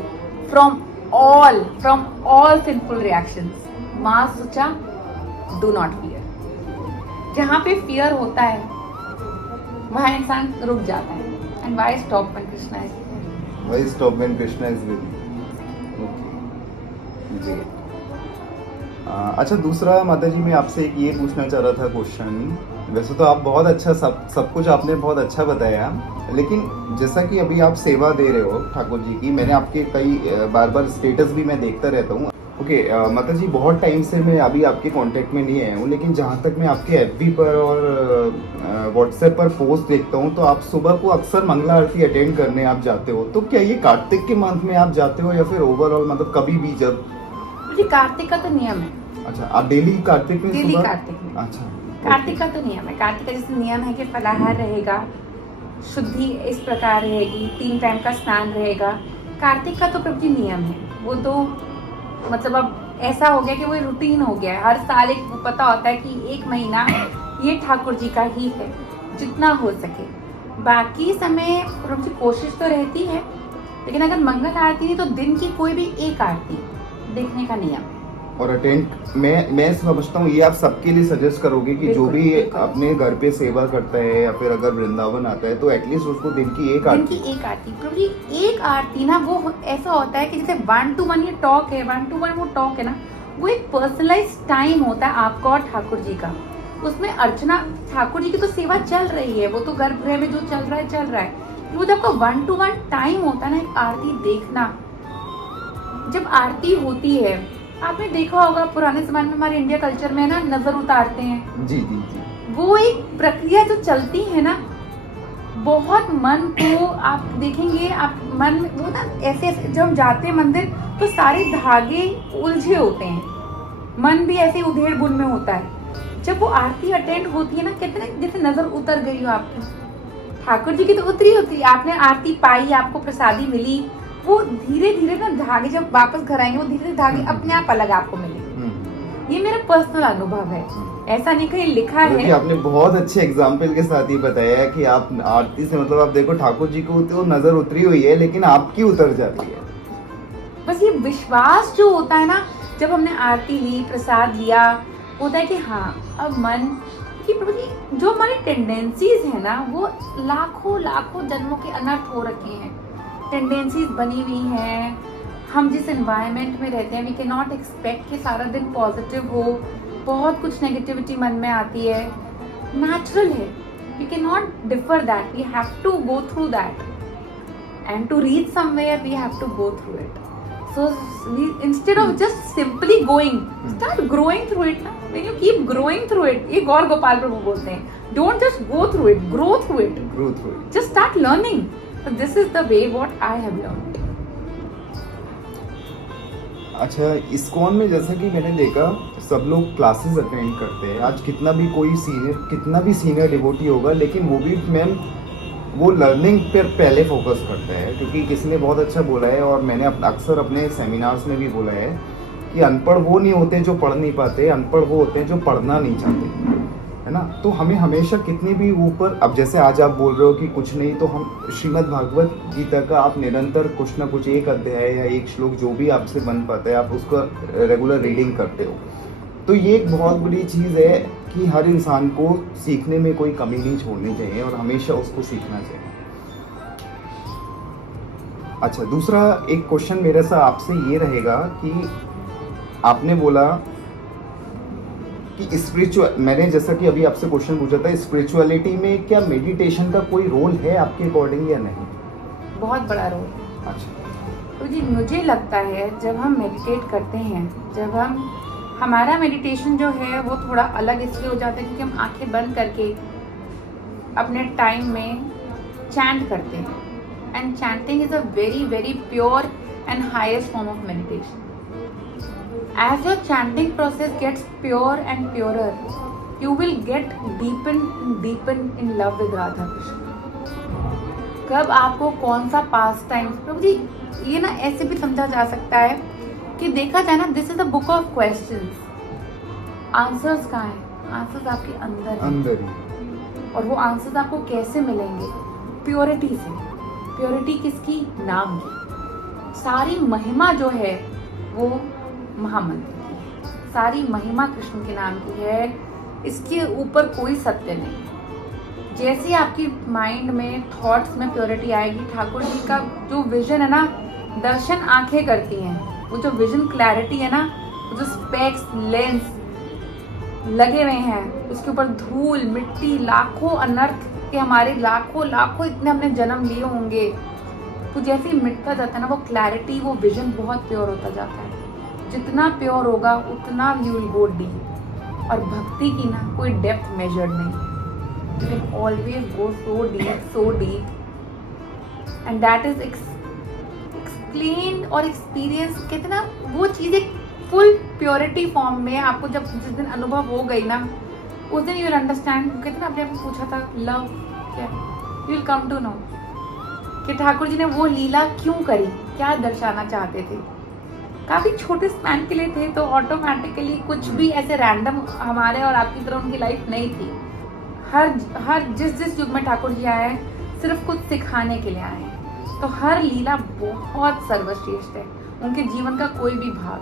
from all sinful reactions, मां सुचा, डू नॉट फियर। जहां पे फियर होता है वहां इंसान रुक जाता है, and why stop when Krishna is there, why stop when Krishna is with you. जी। अच्छा, दूसरा माता जी मैं आपसे एक ये पूछना चाह रहा था क्वेश्चन, वैसे तो आप बहुत अच्छा सब कुछ आपने बहुत अच्छा बताया, लेकिन जैसा कि अभी आप सेवा दे रहे हो ठाकुर जी की, मैंने आपके कई बार स्टेटस भी मैं देखता रहता हूँ। ओके माता जी, बहुत टाइम से मैं अभी आपके कांटेक्ट में नहीं आया हूँ, लेकिन जहाँ तक मैं आपके एफबी पर और व्हाट्सएप पर पोस्ट देखता हूँ तो आप सुबह को अक्सर मंगला आरती अटेंड करने आप जाते हो। तो क्या ये कार्तिक के मंथ में आप जाते हो या फिर ओवरऑल मतलब कभी भी जब? जी कार्तिक का तो नियम है। अच्छा, आप डेली कार्तिक में? डेली कार्तिक में। अच्छा, कार्तिक का तो नियम है। कार्तिक का जैसे नियम है कि फलाहार रहेगा, शुद्धि इस प्रकार रहेगी, 3 टाइम का स्नान रहेगा। कार्तिक का तो प्रभु जी नियम है, वो तो मतलब अब ऐसा हो गया कि वो रूटीन हो गया है। हर साल एक पता होता है कि 1 महीना ये ठाकुर जी का ही है, जितना हो सके। बाकी समय प्रभु जी कोशिश तो रहती है, लेकिन अगर मंगल आरती नहीं तो दिन की कोई भी एक आरती देखने का नियम है और अटेंड। मैं समझता हूँ ये आप सबके लिए सजेस्ट करोगे कि जो भी अपने घर पे सेवा करता है या फिर अगर वृंदावन आता है तो एटलीस्ट उसको दिन की एक आरती प्रभु जी, एक आरती ना वो ऐसा होता है कि जैसे 1-to-1 ये टॉक है, 1-to-1 वो टॉक है ना, वो एक पर्सनलाइज टाइम होता है आपका और ठाकुर जी का। उसमें अर्चना, ठाकुर जी की तो सेवा चल रही है, वो तो गर्भगृह में जो चल रहा है। वो जब आपका 1-to-1 टाइम होता है ना एक आरती देखना, जब आरती होती है, आपने देखा होगा पुराने जमाने में हमारे इंडिया कल्चर में ना नजर उतारते हैं। जी जी जी। वो एक प्रक्रिया जो चलती है ना, बहुत मन को आप देखेंगे, आप मन वो ना ऐसे जब हम जाते हैं मंदिर तो सारे धागे उलझे होते हैं, मन भी ऐसे उधेड़ बुन में होता है। जब वो आरती अटेंड होती है ना, कितने जैसे नजर उतर गई हो आपकी। ठाकुर जी की तो उतरी होती है, आपने आरती पाई, आपको प्रसादी मिली, वो धीरे धीरे ना धागे जब वापस घर आएंगे वो धीरे धीरे धागे अपने आप अलग आपको मिलेंगे। ये मेरा पर्सनल अनुभव है, ऐसा नहीं कहीं लिखा है। आपने बहुत अच्छे एग्जाम्पल के साथ ही बताया कि आप आरती से मतलब आप देखो ठाकुर जी को तो नजर उतरी हुई है लेकिन आपकी उतर जाती है। बस ये विश्वास जो होता है ना, जब हमने आरती ली, प्रसाद लिया, होता है कि हाँ अब मन कि प्रभु जी जो हमारी टेंडेंसीज है ना, वो लाखों लाखों जन्मों के अनर्थ हो रखे हैं, टेंडेंसीज बनी हुई हैं। हम जिस एनवायरनमेंट में रहते हैं, वी कैन नॉट एक्सपेक्ट कि सारा दिन पॉजिटिव हो, बहुत कुछ नेगेटिविटी मन में आती है, नेचुरल है। We can not differ that, we have to go through that, and to reach somewhere we have to go through it. So instead of just simply going, start growing through it. When you keep growing through it, ये गौर गोपाल प्रभु बोलते हैं, don't just go through it, grow through it. Grow through it. Just start learning. So this is the way what I have learned. अच्छा, ISKCON में जैसा कि मैंने देखा सब लोग क्लासेस अटेंड करते हैं। आज कितना भी सीनियर डिवोटी होगा, लेकिन वो भी मैम वो लर्निंग पर पहले फोकस करता है, क्योंकि किसी ने बहुत अच्छा बोला है और मैंने अक्सर अपने सेमिनार्स में भी बोला है कि अनपढ़ वो नहीं होते जो पढ़ नहीं पाते, अनपढ़ वो होते हैं जो पढ़ना नहीं चाहते, है ना। तो हमें हमेशा कितने भी ऊपर, अब जैसे आज आप बोल रहे हो कि कुछ नहीं, तो हम श्रीमद् भागवत गीता का आप निरंतर कुछ ना कुछ एक अध्याय या एक श्लोक जो भी आपसे बन पाता है, आप उसका रेगुलर रीडिंग करते हो। तो ये एक बहुत बड़ी चीज़ है कि हर इंसान को सीखने में कोई कमी नहीं छोड़नी चाहिए और हमेशा उसको सीखना चाहिए। अच्छा, दूसरा एक क्वेश्चन मेरे से आपसे ये रहेगा कि आपने बोला कि स्पिरिचुअल, मैंने जैसा कि अभी आपसे क्वेश्चन पूछा था, स्पिरिचुअलिटी में क्या मेडिटेशन का कोई रोल है आपके अकॉर्डिंग या नहीं? बहुत बड़ा रोल। अच्छा, तो जी मुझे लगता है जब हम मेडिटेट करते हैं, जब हमारा मेडिटेशन जो है वो थोड़ा अलग इसलिए हो जाता है क्योंकि हम आंखें बंद करके अपने टाइम में चैंट करते हैं, and chanting is a very very pure and highest form of meditation. As your chanting process gets pure and purer, you will get deepen in love with Radha Krishna. कब आपको कौन सा पास time, प्रभु जी ये ना ऐसे भी समझा जा सकता है कि देखा जाए ना, this is a book of questions, answers कहाँ हैं? आंसर्स आपके अंदर ही, और वो आंसर्स आपको कैसे मिलेंगे? प्योरिटी से. प्योरिटी किसकी? नाम की. सारी महिमा जो है वो महामंत्र की, सारी महिमा कृष्ण के नाम की है, इसके ऊपर कोई सत्य नहीं. जैसे आपकी माइंड में थॉट्स में प्योरिटी आएगी, ठाकुर जी का जो विजन है ना, दर्शन आंखें करती हैं, वो जो विजन क्लैरिटी है ना, वो जो स्पेक्स लेंस लगे हुए हैं, उसके ऊपर धूल मिट्टी लाखों अनर्थ के, हमारे लाखों लाखों इतने हमने जन्म लिए होंगे, तो जैसे ही मिटता जाता है ना वो क्लैरिटी, वो विजन बहुत प्योर होता जाता है. जितना प्योर होगा उतना यू विल गो डीप. और भक्ति की ना कोई डेप्थ मेजर्ड नहीं, you can always go so deep and that is explain और एक्सपीरियंस. कहते ना वो चीज़ एक फुल प्योरिटी फॉर्म में आपको जब जिस दिन अनुभव हो गई ना, उस दिन यू विल अंडरस्टैंड. कहते ना, आपने पूछा था लव क्या, you will come to know कि ठाकुर जी ने वो लीला क्यों करी, क्या दर्शाना चाहते थे. काफ़ी छोटे स्पैन के लिए थे, तो ऑटोमेटिकली कुछ भी ऐसे रैंडम हमारे और आपकी तरह उनकी लाइफ नहीं थी. हर जिस युग में ठाकुर जी आए हैं सिर्फ कुछ सिखाने के लिए आए हैं, तो हर लीला बहुत सर्वश्रेष्ठ है, उनके जीवन का कोई भी भाग.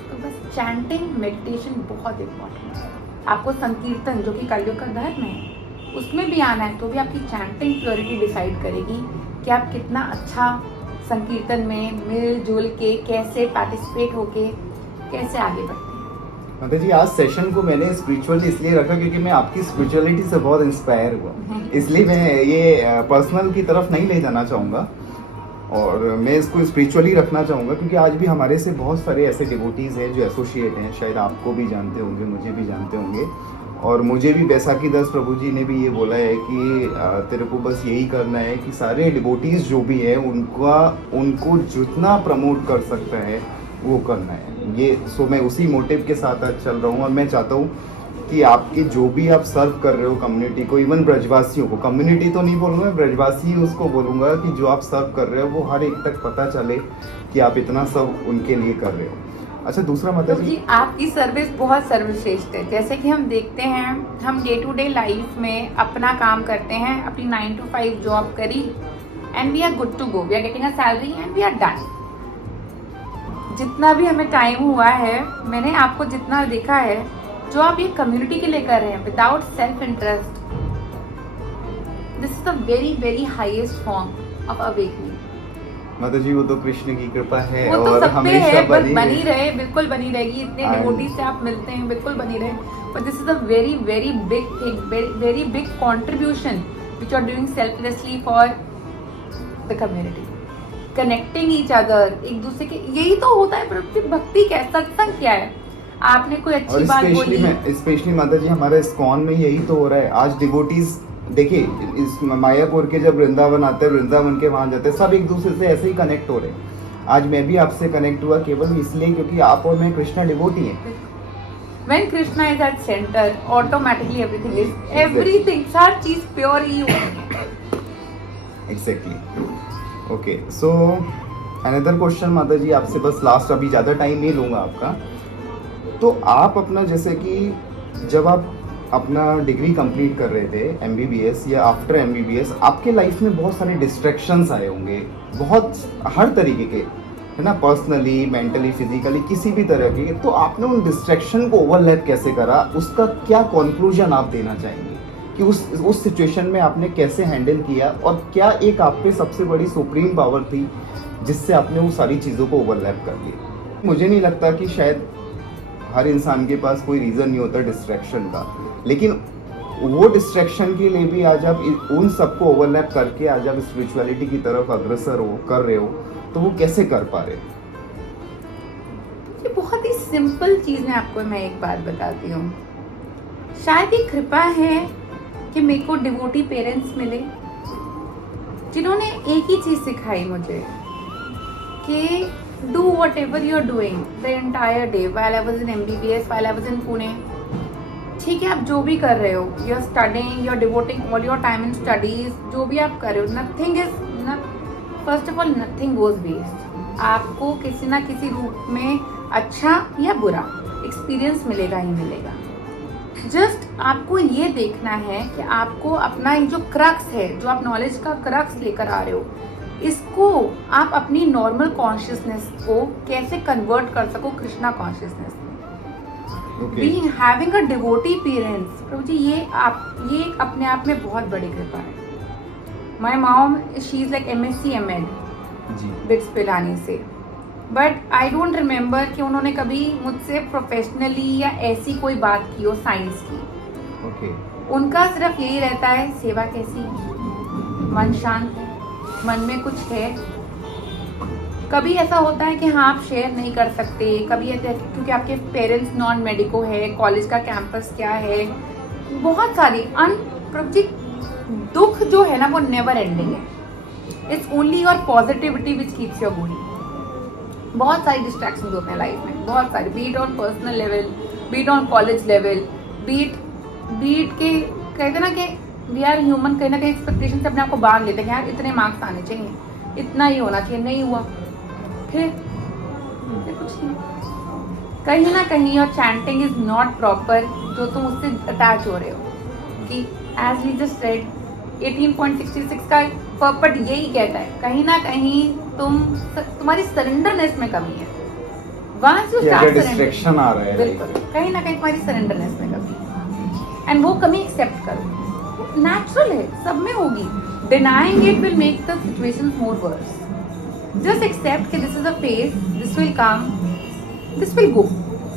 तो बस चैंटिंग मेडिटेशन बहुत इम्पोर्टेंट है. आपको संकीर्तन जो कि कलयुग का धर्म है उसमें भी आना है, तो भी आपकी चैंटिंग प्योरिटी डिसाइड करेगी कि आप कितना अच्छा संकीर्तन में मिलजुल के कैसे पार्टिसिपेट होके कैसे आगे बढ़ते हैं. माता जी, आज सेशन को मैंने स्पिरिचुअल इसलिए रखा क्योंकि मैं आपकी स्पिरिचुअलिटी से बहुत इंस्पायर हुआ, इसलिए मैं ये पर्सनल की तरफ नहीं ले जाना चाहूँगा और मैं इसको स्पिरिचुअली रखना चाहूँगा, क्योंकि आज भी हमारे से बहुत सारे ऐसे डिवोटीज़ हैं जो एसोसिएट हैं, शायद आपको भी जानते होंगे, मुझे भी जानते होंगे, और मुझे भी बैसाखी दास प्रभु जी ने भी ये बोला है कि तेरे को बस यही करना है कि सारे डिवोटीज़ जो भी हैं उनको जितना प्रमोट कर सकता है वो करना है. ये सो मैं उसी मोटिव के साथ आज चल रहा हूँ, और मैं चाहता हूँ कि आपके जो भी आप सर्व कर रहे हो कम्युनिटी को, इवन ब्रजवासियों को, कम्युनिटी तो नहीं बोलूँगा, ब्रजवासी उसको बोलूँगा, कि जो आप सर्व कर रहे हो वो हर एक तक पता चले कि आप इतना सब उनके लिए कर रहे हो. अच्छा, दूसरा माता जी, आपकी सर्विस बहुत सर्वश्रेष्ठ है. जैसे कि हम देखते हैं, हम डे टू डे लाइफ में अपना काम करते हैं, अपनी 9 to 5 जॉब करी, and we are good to go, we are getting a salary and we are done. जितना भी हमें टाइम हुआ है, मैंने आपको जितना देखा है, जो आप ये कम्युनिटी के लिए कर रहे हैं without self interest, this is the very very highest form of awakening. माता जी वो तो कृष्ण की कृपा है वो तो और सब पे हमेशा है, बस बनी बनी रहे, बिल्कुल बनी रहेगी। इतने And- डिवोटी से आप मिलते हैं, बिल्कुल बनी रहे। But this is a very very big thing, very big contribution which are doing selflessly for the community, connecting each other, एक दूसरे के। यही तो होता है भक्ति क्या है, सत्संग क्या है। आपने कोई और अच्छी बात बोली, स्पेशली माता जी हमारे इस्कॉन में यही तो हो रहा है। आज डिवोटीज देखिए, इस मायापुर के जब वृंदावन आते हैं, वृंदावन के वहां जाते हैं, सब एक दूसरे से ऐसे ही कनेक्ट हो रहे हैं। आज मैं भी आपसे कनेक्ट हुआ केवल इसलिए क्योंकि आप और मैं कृष्णा डिवोटी हैं। when Krishna is at center, automatically everything हर चीज प्योर ही होती है। Exactly. Okay, so another question माता जी आपसे, बस लास्ट, अभी ज़्यादा टाइम नहीं लूँगा आपका। तो आप अपना, जैसे कि जब आप अपना डिग्री कंप्लीट कर रहे थे एमबीबीएस या आफ्टर एमबीबीएस, आपके लाइफ में बहुत सारे डिस्ट्रैक्शंस आए होंगे, बहुत हर तरीके के, है ना, पर्सनली, मेंटली, फिजिकली, किसी भी तरह के। तो आपने उन डिस्ट्रैक्शन को ओवरलैप कैसे करा? उसका क्या कंक्लूजन आप देना चाहेंगे कि उस सिचुएशन में आपने कैसे हैंडल किया, और क्या एक आप पे सबसे बड़ी सुप्रीम पावर थी जिससे आपने वो सारी चीज़ों को ओवरलैप कर लिया? मुझे नहीं लगता कि शायद हर इंसान के पास कोई रीज़न नहीं होता डिस्ट्रैक्शन का, लेकिन वो डिस्ट्रैक्शन के लिए भी आज आप उन सबको ओवरलैप करके आज आप स्पिरिचुअलिटी की तरफ अग्रसर हो, कर रहे हो, तो वो कैसे कर पा रहे? ये बहुत ही सिंपल चीज है। आपको मैं एक बात बताती हूँ, शायद ये कृपा है कि मेरे को डिवोटी पेरेंट्स मिले जिन्होंने एक ही चीज सिखाई मुझे कि do whatever you're doing the entire day while I was in MBBS, while I was in Pune. ठीक है, आप जो भी कर रहे हो, you're studying, you're devoting all your time in studies, जो भी आप कर रहे हो, nothing is first of all nothing goes waste. आपको किसी ना किसी रूप में अच्छा या बुरा एक्सपीरियंस मिलेगा ही मिलेगा। जस्ट आपको ये देखना है कि आपको अपना ये जो क्रक्स है, जो आप नॉलेज का क्रक्स लेकर आ रहे हो, इसको आप अपनी नॉर्मल कॉन्शियसनेस को कैसे कन्वर्ट कर सको कृष्णा कॉन्शियसनेस में। Being having a devotee parents, प्रभु जी, ये अपने आप में बहुत बड़ी कृपा है। My mom, she is like MSc ML BITS Pilani से, बट आई डोंट रिमेम्बर कि उन्होंने कभी मुझसे प्रोफेशनली या ऐसी कोई बात की हो साइंस की। उनका सिर्फ यही रहता है, सेवा कैसी है, मन शांत है, मन में कुछ है। कभी ऐसा होता है कि हाँ आप शेयर नहीं कर सकते, कभी ऐसा क्योंकि आपके पेरेंट्स नॉन मेडिको है, कॉलेज का कैंपस क्या है, बहुत सारी प्रभु जी दुख जो है ना वो नेवर एंडिंग है। It's only your positivity which keeps your going. बहुत सारी डिस्ट्रैक्शंस होते हैं लाइफ में, बहुत सारी, be it on personal level, be it on college level, be it के कहते ना कि वी आर ह्यूमन, कहीं ना कहीं एक्सपेक्टेशन से अपने आप को बांध लेते हैं, यार इतने मार्क्स आने चाहिए, इतना ही होना चाहिए, नहीं हुआ, फिर कुछ नहीं। कहीं ना कहीं your chanting is not proper, जो तुम उससे अटैच हो रहे हो। कि एज वी जस्ट रेड 18.66 का पर्पट यही कहता है, कहीं ना कहीं तुम्हारी सरेंडरनेस में कमी है। वंस यू स्टार्ट डिस्ट्रैक्शन आ रहा है, बिल्कुल कहीं ना कहीं तुम्हारी सरेंडरनेस में कमी है, एंड वो कमी एक्सेप्ट करो। नेचुरल है, सब में होगी। Denying it will make the situations more worse. Just accept कि this is a phase, this will come, this will go,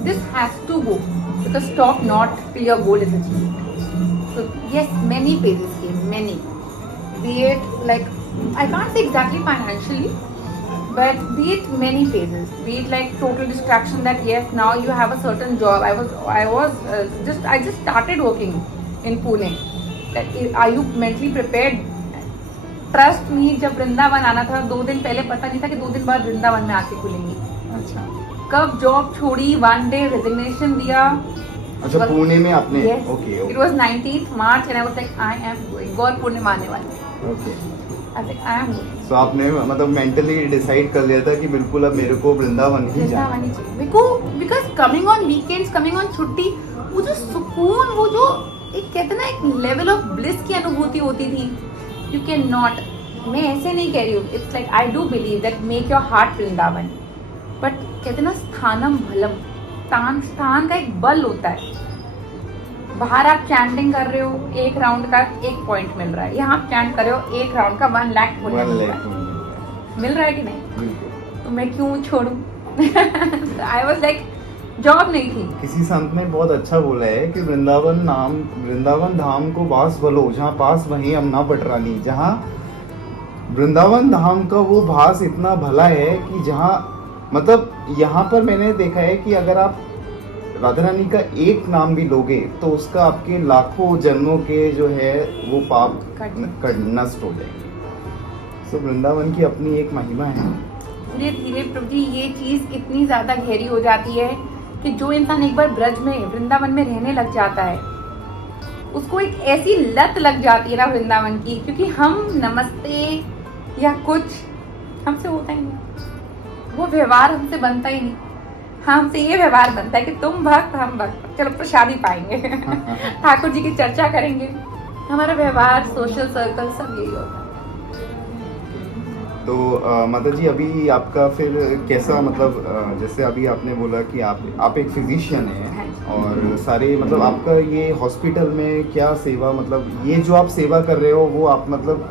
this has to go, because stop not till your goal is achieved. So yes, many phases came, many. Be it like, I can't say exactly financially, but be it many phases. Be it like total distraction that yes, now you have a certain job. I just started working in Pune. That are you mentally prepared? Trust me, जब वृंदावन आना था 2 दिन पहले पता नहीं था कि 2 दिन बाद वृंदावन में आके खुलेंगी। अच्छा। कब जॉब छोड़ी, 1 day रेजिग्नेशन दिया। अच्छा, पुणे में आपने? Yes. Okay. It was 19th March and I was like, I am going. गौर पूर्णिमा आने वाली है। Okay. I was like, I am going. So आपने मतलब मेंटली डिसाइड कर लिया था कि बिल्कुल अब मेरे को वृंदावन ही जाना वृंदावन ही चाहिए मेरे को, because coming on weekends, coming on छुट्टी, वो जो सुकून, वो जो एक कहते ना एक लेवल ऑफ ब्लिस की अनुभूति होती थी, यू कैन नॉट। मैं ऐसे नहीं कह रही हूँ, it's like I do believe that make your heart Vrindavan, but कहते ना स्थानम बलम, स्थान का एक बल होता है। बाहर आप चैंटिंग कर रहे हो, 1 राउंड का 1 पॉइंट मिल रहा है, यहाँ आप चैंट कर रहे हो 1 राउंड का 1 लाख मिल रहा है कि नहीं? तो मैं क्यों छोड़ू? आई वॉज लाइक, जॉब नहीं थी। किसी संत ने बहुत अच्छा बोला है कि वृंदावन धाम को बास भलो, जहाँ पास वहीं अमना पटरानी। जहाँ वृंदावन धाम का वो भास इतना भला है कि जहाँ मतलब यहाँ पर मैंने देखा है कि अगर आप राधा रानी का एक नाम भी लोगे तो उसका आपके लाखों जन्मों के जो है वो पाप नष्ट हो जाएंगे। सो वृंदावन की अपनी एक महिमा है। धीरे धीरे प्रभु जी ये चीज इतनी ज्यादा गहरी हो जाती है कि जो इंसान एक बार ब्रज में वृंदावन में रहने लग जाता है उसको एक ऐसी लत लग जाती है ना वृंदावन की, क्योंकि हम नमस्ते या कुछ हमसे होता ही नहीं, वो व्यवहार हमसे बनता ही नहीं। हमसे ये व्यवहार बनता है कि तुम भक्त हम भक्त, चलो प्रसादी पाएंगे ठाकुर जी की चर्चा करेंगे, हमारा व्यवहार सोशल सर्कल सब यही होता है। तो माता जी अभी आपका फिर कैसा मतलब जैसे अभी आपने बोला कि आप एक फिजिशियन हैं और सारे मतलब आपका ये हॉस्पिटल में क्या सेवा, मतलब ये जो आप सेवा कर रहे हो वो आप मतलब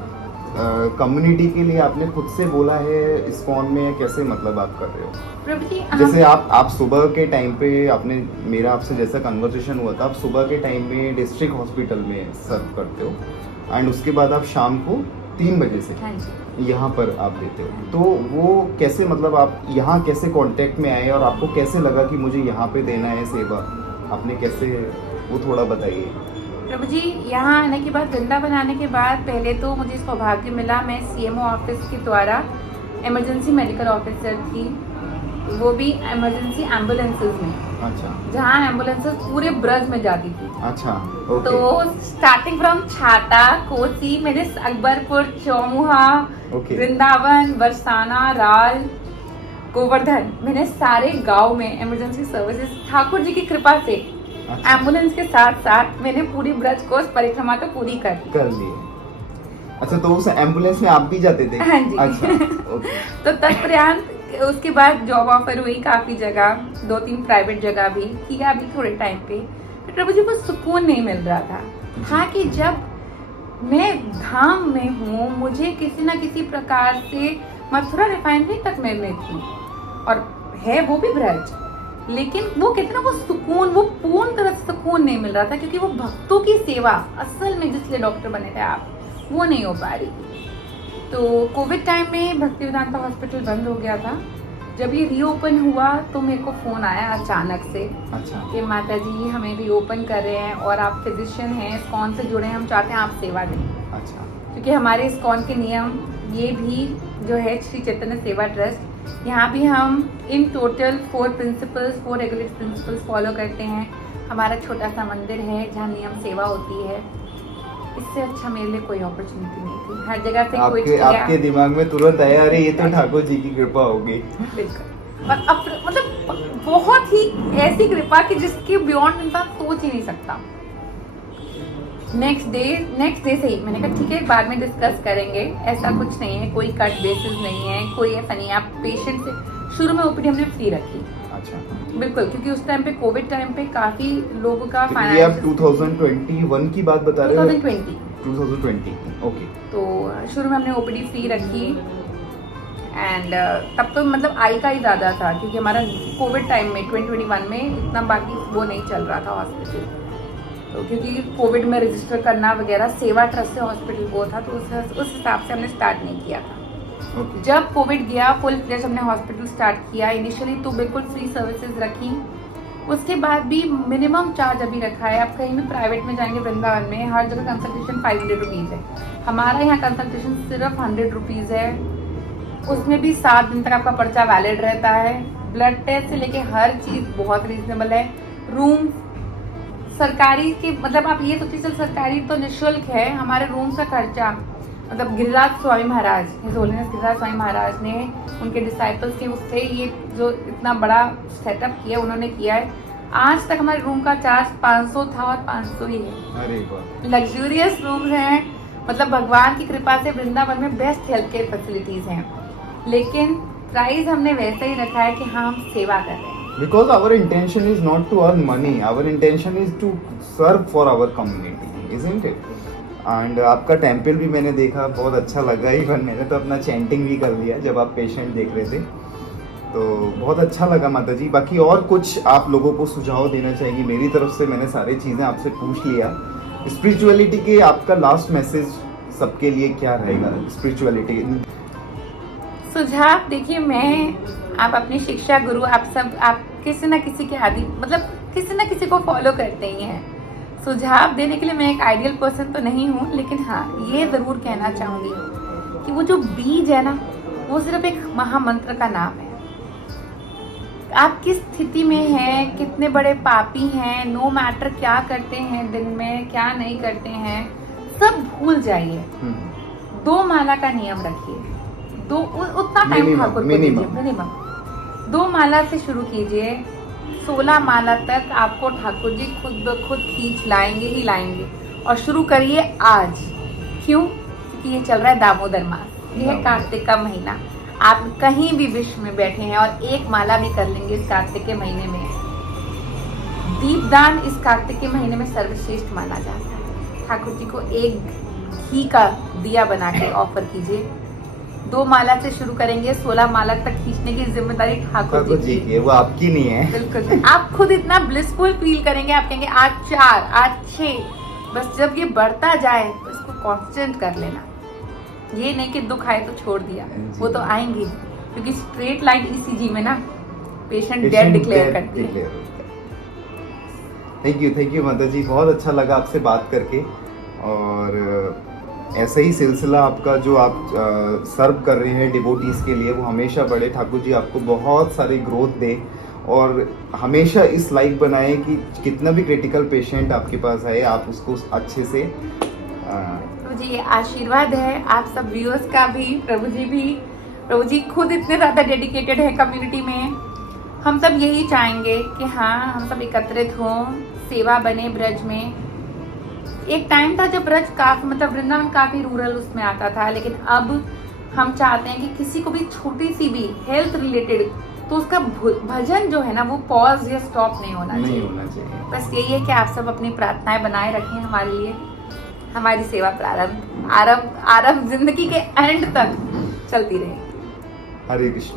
कम्युनिटी के लिए आपने खुद से बोला है इस्कॉन में, कैसे मतलब आप कर रहे हो? प्रभु जी जैसे आप सुबह के टाइम पे आपने मेरा आपसे जैसा कन्वर्सेशन हुआ था, आप सुबह के टाइम में डिस्ट्रिक्ट हॉस्पिटल में सर्व करते हो एंड उसके बाद आप शाम को 3 बजे से यहाँ पर आप देते हो। तो वो कैसे मतलब आप यहाँ कैसे कांटेक्ट में आए और आपको कैसे लगा कि मुझे यहाँ पे देना है सेवा, आपने कैसे, वो थोड़ा बताइए। प्रभु जी यहाँ आने के बाद, वृंदावन आने के बाद पहले तो मुझे सौभाग्य मिला, मैं सीएमओ ऑफिस के द्वारा इमरजेंसी मेडिकल ऑफिसर थी, वो भी इमरजेंसी एम्बुलेंसेज में। अच्छा। जहाँ एम्बुलेंसेज पूरे ब्रज में जाती थी। अच्छा, ओके। तो स्टार्टिंग फ्रॉम छाता, कोसी, मैंने अकबरपुर, चौमुहा, वृंदावन, बरसाना, राल, गोवर्धन, मैंने सारे गांव में इमरजेंसी सर्विसेज ठाकुर जी की कृपा से एम्बुलेंस के साथ साथ मैंने पूरी ब्रज कोस परिक्रमा तो पूरी कर ली। अच्छा, तो उस एम्बुलेंस में आप भी जाते थे? हाँ जी। अच्छा, ओके। तो तत्पर्यान्त उसके बाद जॉब ऑफर हुई काफी जगह, 2-3 प्राइवेट जगह भी किया अभी थोड़े टाइम पे। तो प्रभु जी को सुकून नहीं मिल रहा था। हाँ कि जब मैं धाम में हूँ, मुझे किसी ना किसी प्रकार से मथुरा रिफाइनरी तक में थी और है वो भी ब्रज, लेकिन वो कहते ना वो सुकून, वो पूर्ण तरह से सुकून नहीं मिल रहा था, क्योंकि वो भक्तों की सेवा असल में जिसलिए डॉक्टर बने थे आप, वो नहीं हो पा रही थी। तो कोविड टाइम में भक्ति वेदांता हॉस्पिटल बंद हो गया था। जब ये रीओपन हुआ तो मेरे को फोन आया अचानक से। अच्छा। कि माता जी हमें रीओपन कर रहे हैं और आप फिजिशियन हैं, इस्कॉन से जुड़े हैं, हम चाहते हैं आप सेवा दें। अच्छा। क्योंकि हमारे इस्कॉन के नियम ये भी जो है श्री चैतन्य सेवा ट्रस्ट, यहाँ भी हम in total 4 regulatory principles follow करते हैं। हमारा छोटा सा मंदिर है जहाँ नियम सेवा होती है। इससे अच्छा मेरे लिए कोई अपॉर्चुनिटी नहीं थी। हर जगह से कोई आपके दिमाग में तुरंत आया, अरे ये तो ठाकुर जी की कृपा होगी। बिल्कुल। और अब मतलब बहुत ही ऐसी कृपा कि जिसके बियॉन्ड इंसान सोच ही नहीं सकता। नेक्स्ट डे से ही मैंने कहा ठीक है बाद में डिस्कस करेंगे, ऐसा कुछ नहीं है, कोई कट बेसिस नहीं है, कोई ऐसा नहीं है। आप पेशेंट से शुरू में ओपीडी हमने फ्री रखी। अच्छा। बिल्कुल, क्योंकि उस टाइम पे कोविड टाइम पे काफी लोगों का फाइनेंस। आप 2021 की बात बता रहे हो? 2020 ओके। तो शुरू में हमने ओपीडी फ्री रखी एंड तब तो मतलब आई का ही ज़्यादा था, क्योंकि हमारा कोविड टाइम में 2021 में इतना बाकी वो नहीं चल रहा था हॉस्पिटल। तो क्योंकि कोविड में रजिस्टर करना वगैरह सेवा ट्रस्ट से हॉस्पिटल वो था, तो उस हिसाब से हमने स्टार्ट नहीं किया था। जब कोविड गया फुल फ्लेज हमने हॉस्पिटल स्टार्ट किया। इनिशियली तो बिल्कुल फ्री सर्विसेज रखी, उसके बाद भी मिनिमम चार्ज अभी रखा है। आप कहीं भी प्राइवेट में जाएंगे वृंदावन में, हर जगह कंसल्टेशन 500 रुपीज़ है। हमारा यहाँ कंसल्टेशन सिर्फ 100 रुपीज़ है। उसमें भी 7 दिन तक आपका पर्चा वैलिड रहता है। ब्लड टेस्ट से लेके हर चीज़ बहुत रीजनेबल है। रूम सरकारी के मतलब आप ये सोचिए, चल सरकारी तो निःशुल्क है, हमारे रूम का खर्चा मतलब गिरिराज स्वामी महाराज, हिज होलीनेस गिरिराज स्वामी महाराज ने उनके डिसाइपल्स के उससे ये जो इतना बड़ा सेटअप किया उन्होंने किया है। आज तक हमारे रूम का चार्ज 500 था और 500 ही है। अरे वाह। लग्जूरियस रूम्स हैं, मतलब भगवान की कृपा से वृंदावन में बेस्ट हेल्थ केयर फैसिलिटीज हैं। लेकिन प्राइस हमने वैसे ही रखा है कि हाँ हम सेवा कर रहे हैं। Because our intention is not to earn money, our intention is to serve for our community, isn't it? And आपका टेम्पल भी मैंने देखा, बहुत अच्छा लगा। इवन मैंने तो अपना चैंटिंग भी कर लिया जब आप पेशेंट देख रहे थे, तो बहुत अच्छा लगा माता जी। बाकी और कुछ आप लोगों को सुझाव देना चाहिए? मेरी तरफ से मैंने सारी चीज़ें आपसे पूछ लिया। स्पिरिचुअलिटी के आपका लास्ट मैसेज सबके लिए क्या रहेगा? स्पिरिचुअलिटी सुझाव देखिए, मैं आप अपनी शिक्षा गुरु आप सब आप किसी ना किसी के आदि मतलब किसी ना किसी को फॉलो करते ही हैं। सुझाव देने के लिए मैं एक आइडियल पर्सन तो नहीं हूँ, लेकिन हाँ ये ज़रूर कहना चाहूँगी कि वो जो बीज है ना, वो सिर्फ एक महामंत्र का नाम है। आप किस स्थिति में हैं, कितने बड़े पापी हैं, नो मैटर क्या करते हैं दिन में, क्या नहीं करते हैं, सब भूल जाइए। 2 माला का नियम रखिए। उतना टाइम ठाकुर को दीजिए, मिनिमम 2 माला से शुरू कीजिए। 16 माला तक आपको ठाकुर जी खुद ब खुद खींच लाएंगे ही लाएंगे। और शुरू करिए आज। क्यों? क्योंकि ये चल रहा है दामोदर मास, ये है कार्तिक का महीना। आप कहीं भी विश्व में बैठे हैं और 1 माला भी कर लेंगे इस कार्तिक के महीने में। दीपदान इस कार्तिक के महीने में सर्वश्रेष्ठ माना जाता है। ठाकुर जी को 1 घी का दिया बना के ऑफर कीजिए। 2 माला से शुरू करेंगे, 16 माला तक खींचने की जिम्मेदारी ठाकुर जी की है, वो आपकी नहीं है। बिल्कुल। आप खुद इतना ब्लिसफुल फील करेंगे, आप कहेंगे आज 4, आज 6। बस जब ये बढ़ता जाए तो इसको कांस्टेंट कर लेना। ये नहीं कि दुख आए तो छोड़ दिया, वो तो आएंगे, क्योंकि स्ट्रेट लाइन ईसीजी में ना पेशेंट डेड डिक्लेयर करती है। थैंक यू माता जी, बहुत अच्छा लगा आपसे बात करके। और ऐसा ही सिलसिला आपका जो आप सर्व कर रहे हैं डिवोटीज़ के लिए, वो हमेशा बढ़े। ठाकुर जी आपको बहुत सारी ग्रोथ दे और हमेशा इस लाइक बनाए कि कितना भी क्रिटिकल पेशेंट आपके पास आए, आप उसको अच्छे से प्रभु जी आशीर्वाद है आप सब व्यूअर्स का भी। प्रभु जी खुद इतने ज़्यादा डेडिकेटेड है कम्युनिटी में। हम सब यही चाहेंगे कि हाँ हम सब एकत्रित हों, सेवा बने ब्रज में। एक टाइम था जब ब्रज काफी मतलब वृंदावन काफी रूरल उसमें आता था, लेकिन अब हम चाहते हैं कि किसी को भी छोटी सी भी हेल्थ रिलेटेड तो उसका भजन जो है ना वो पॉज या स्टॉप नहीं होना चाहिए। बस यही है कि आप सब अपनी प्रार्थनाएं बनाए रखें हमारे लिए। हमारी सेवा आरंभ जिंदगी के एंड तक चलती रहे। हरे कृष्ण।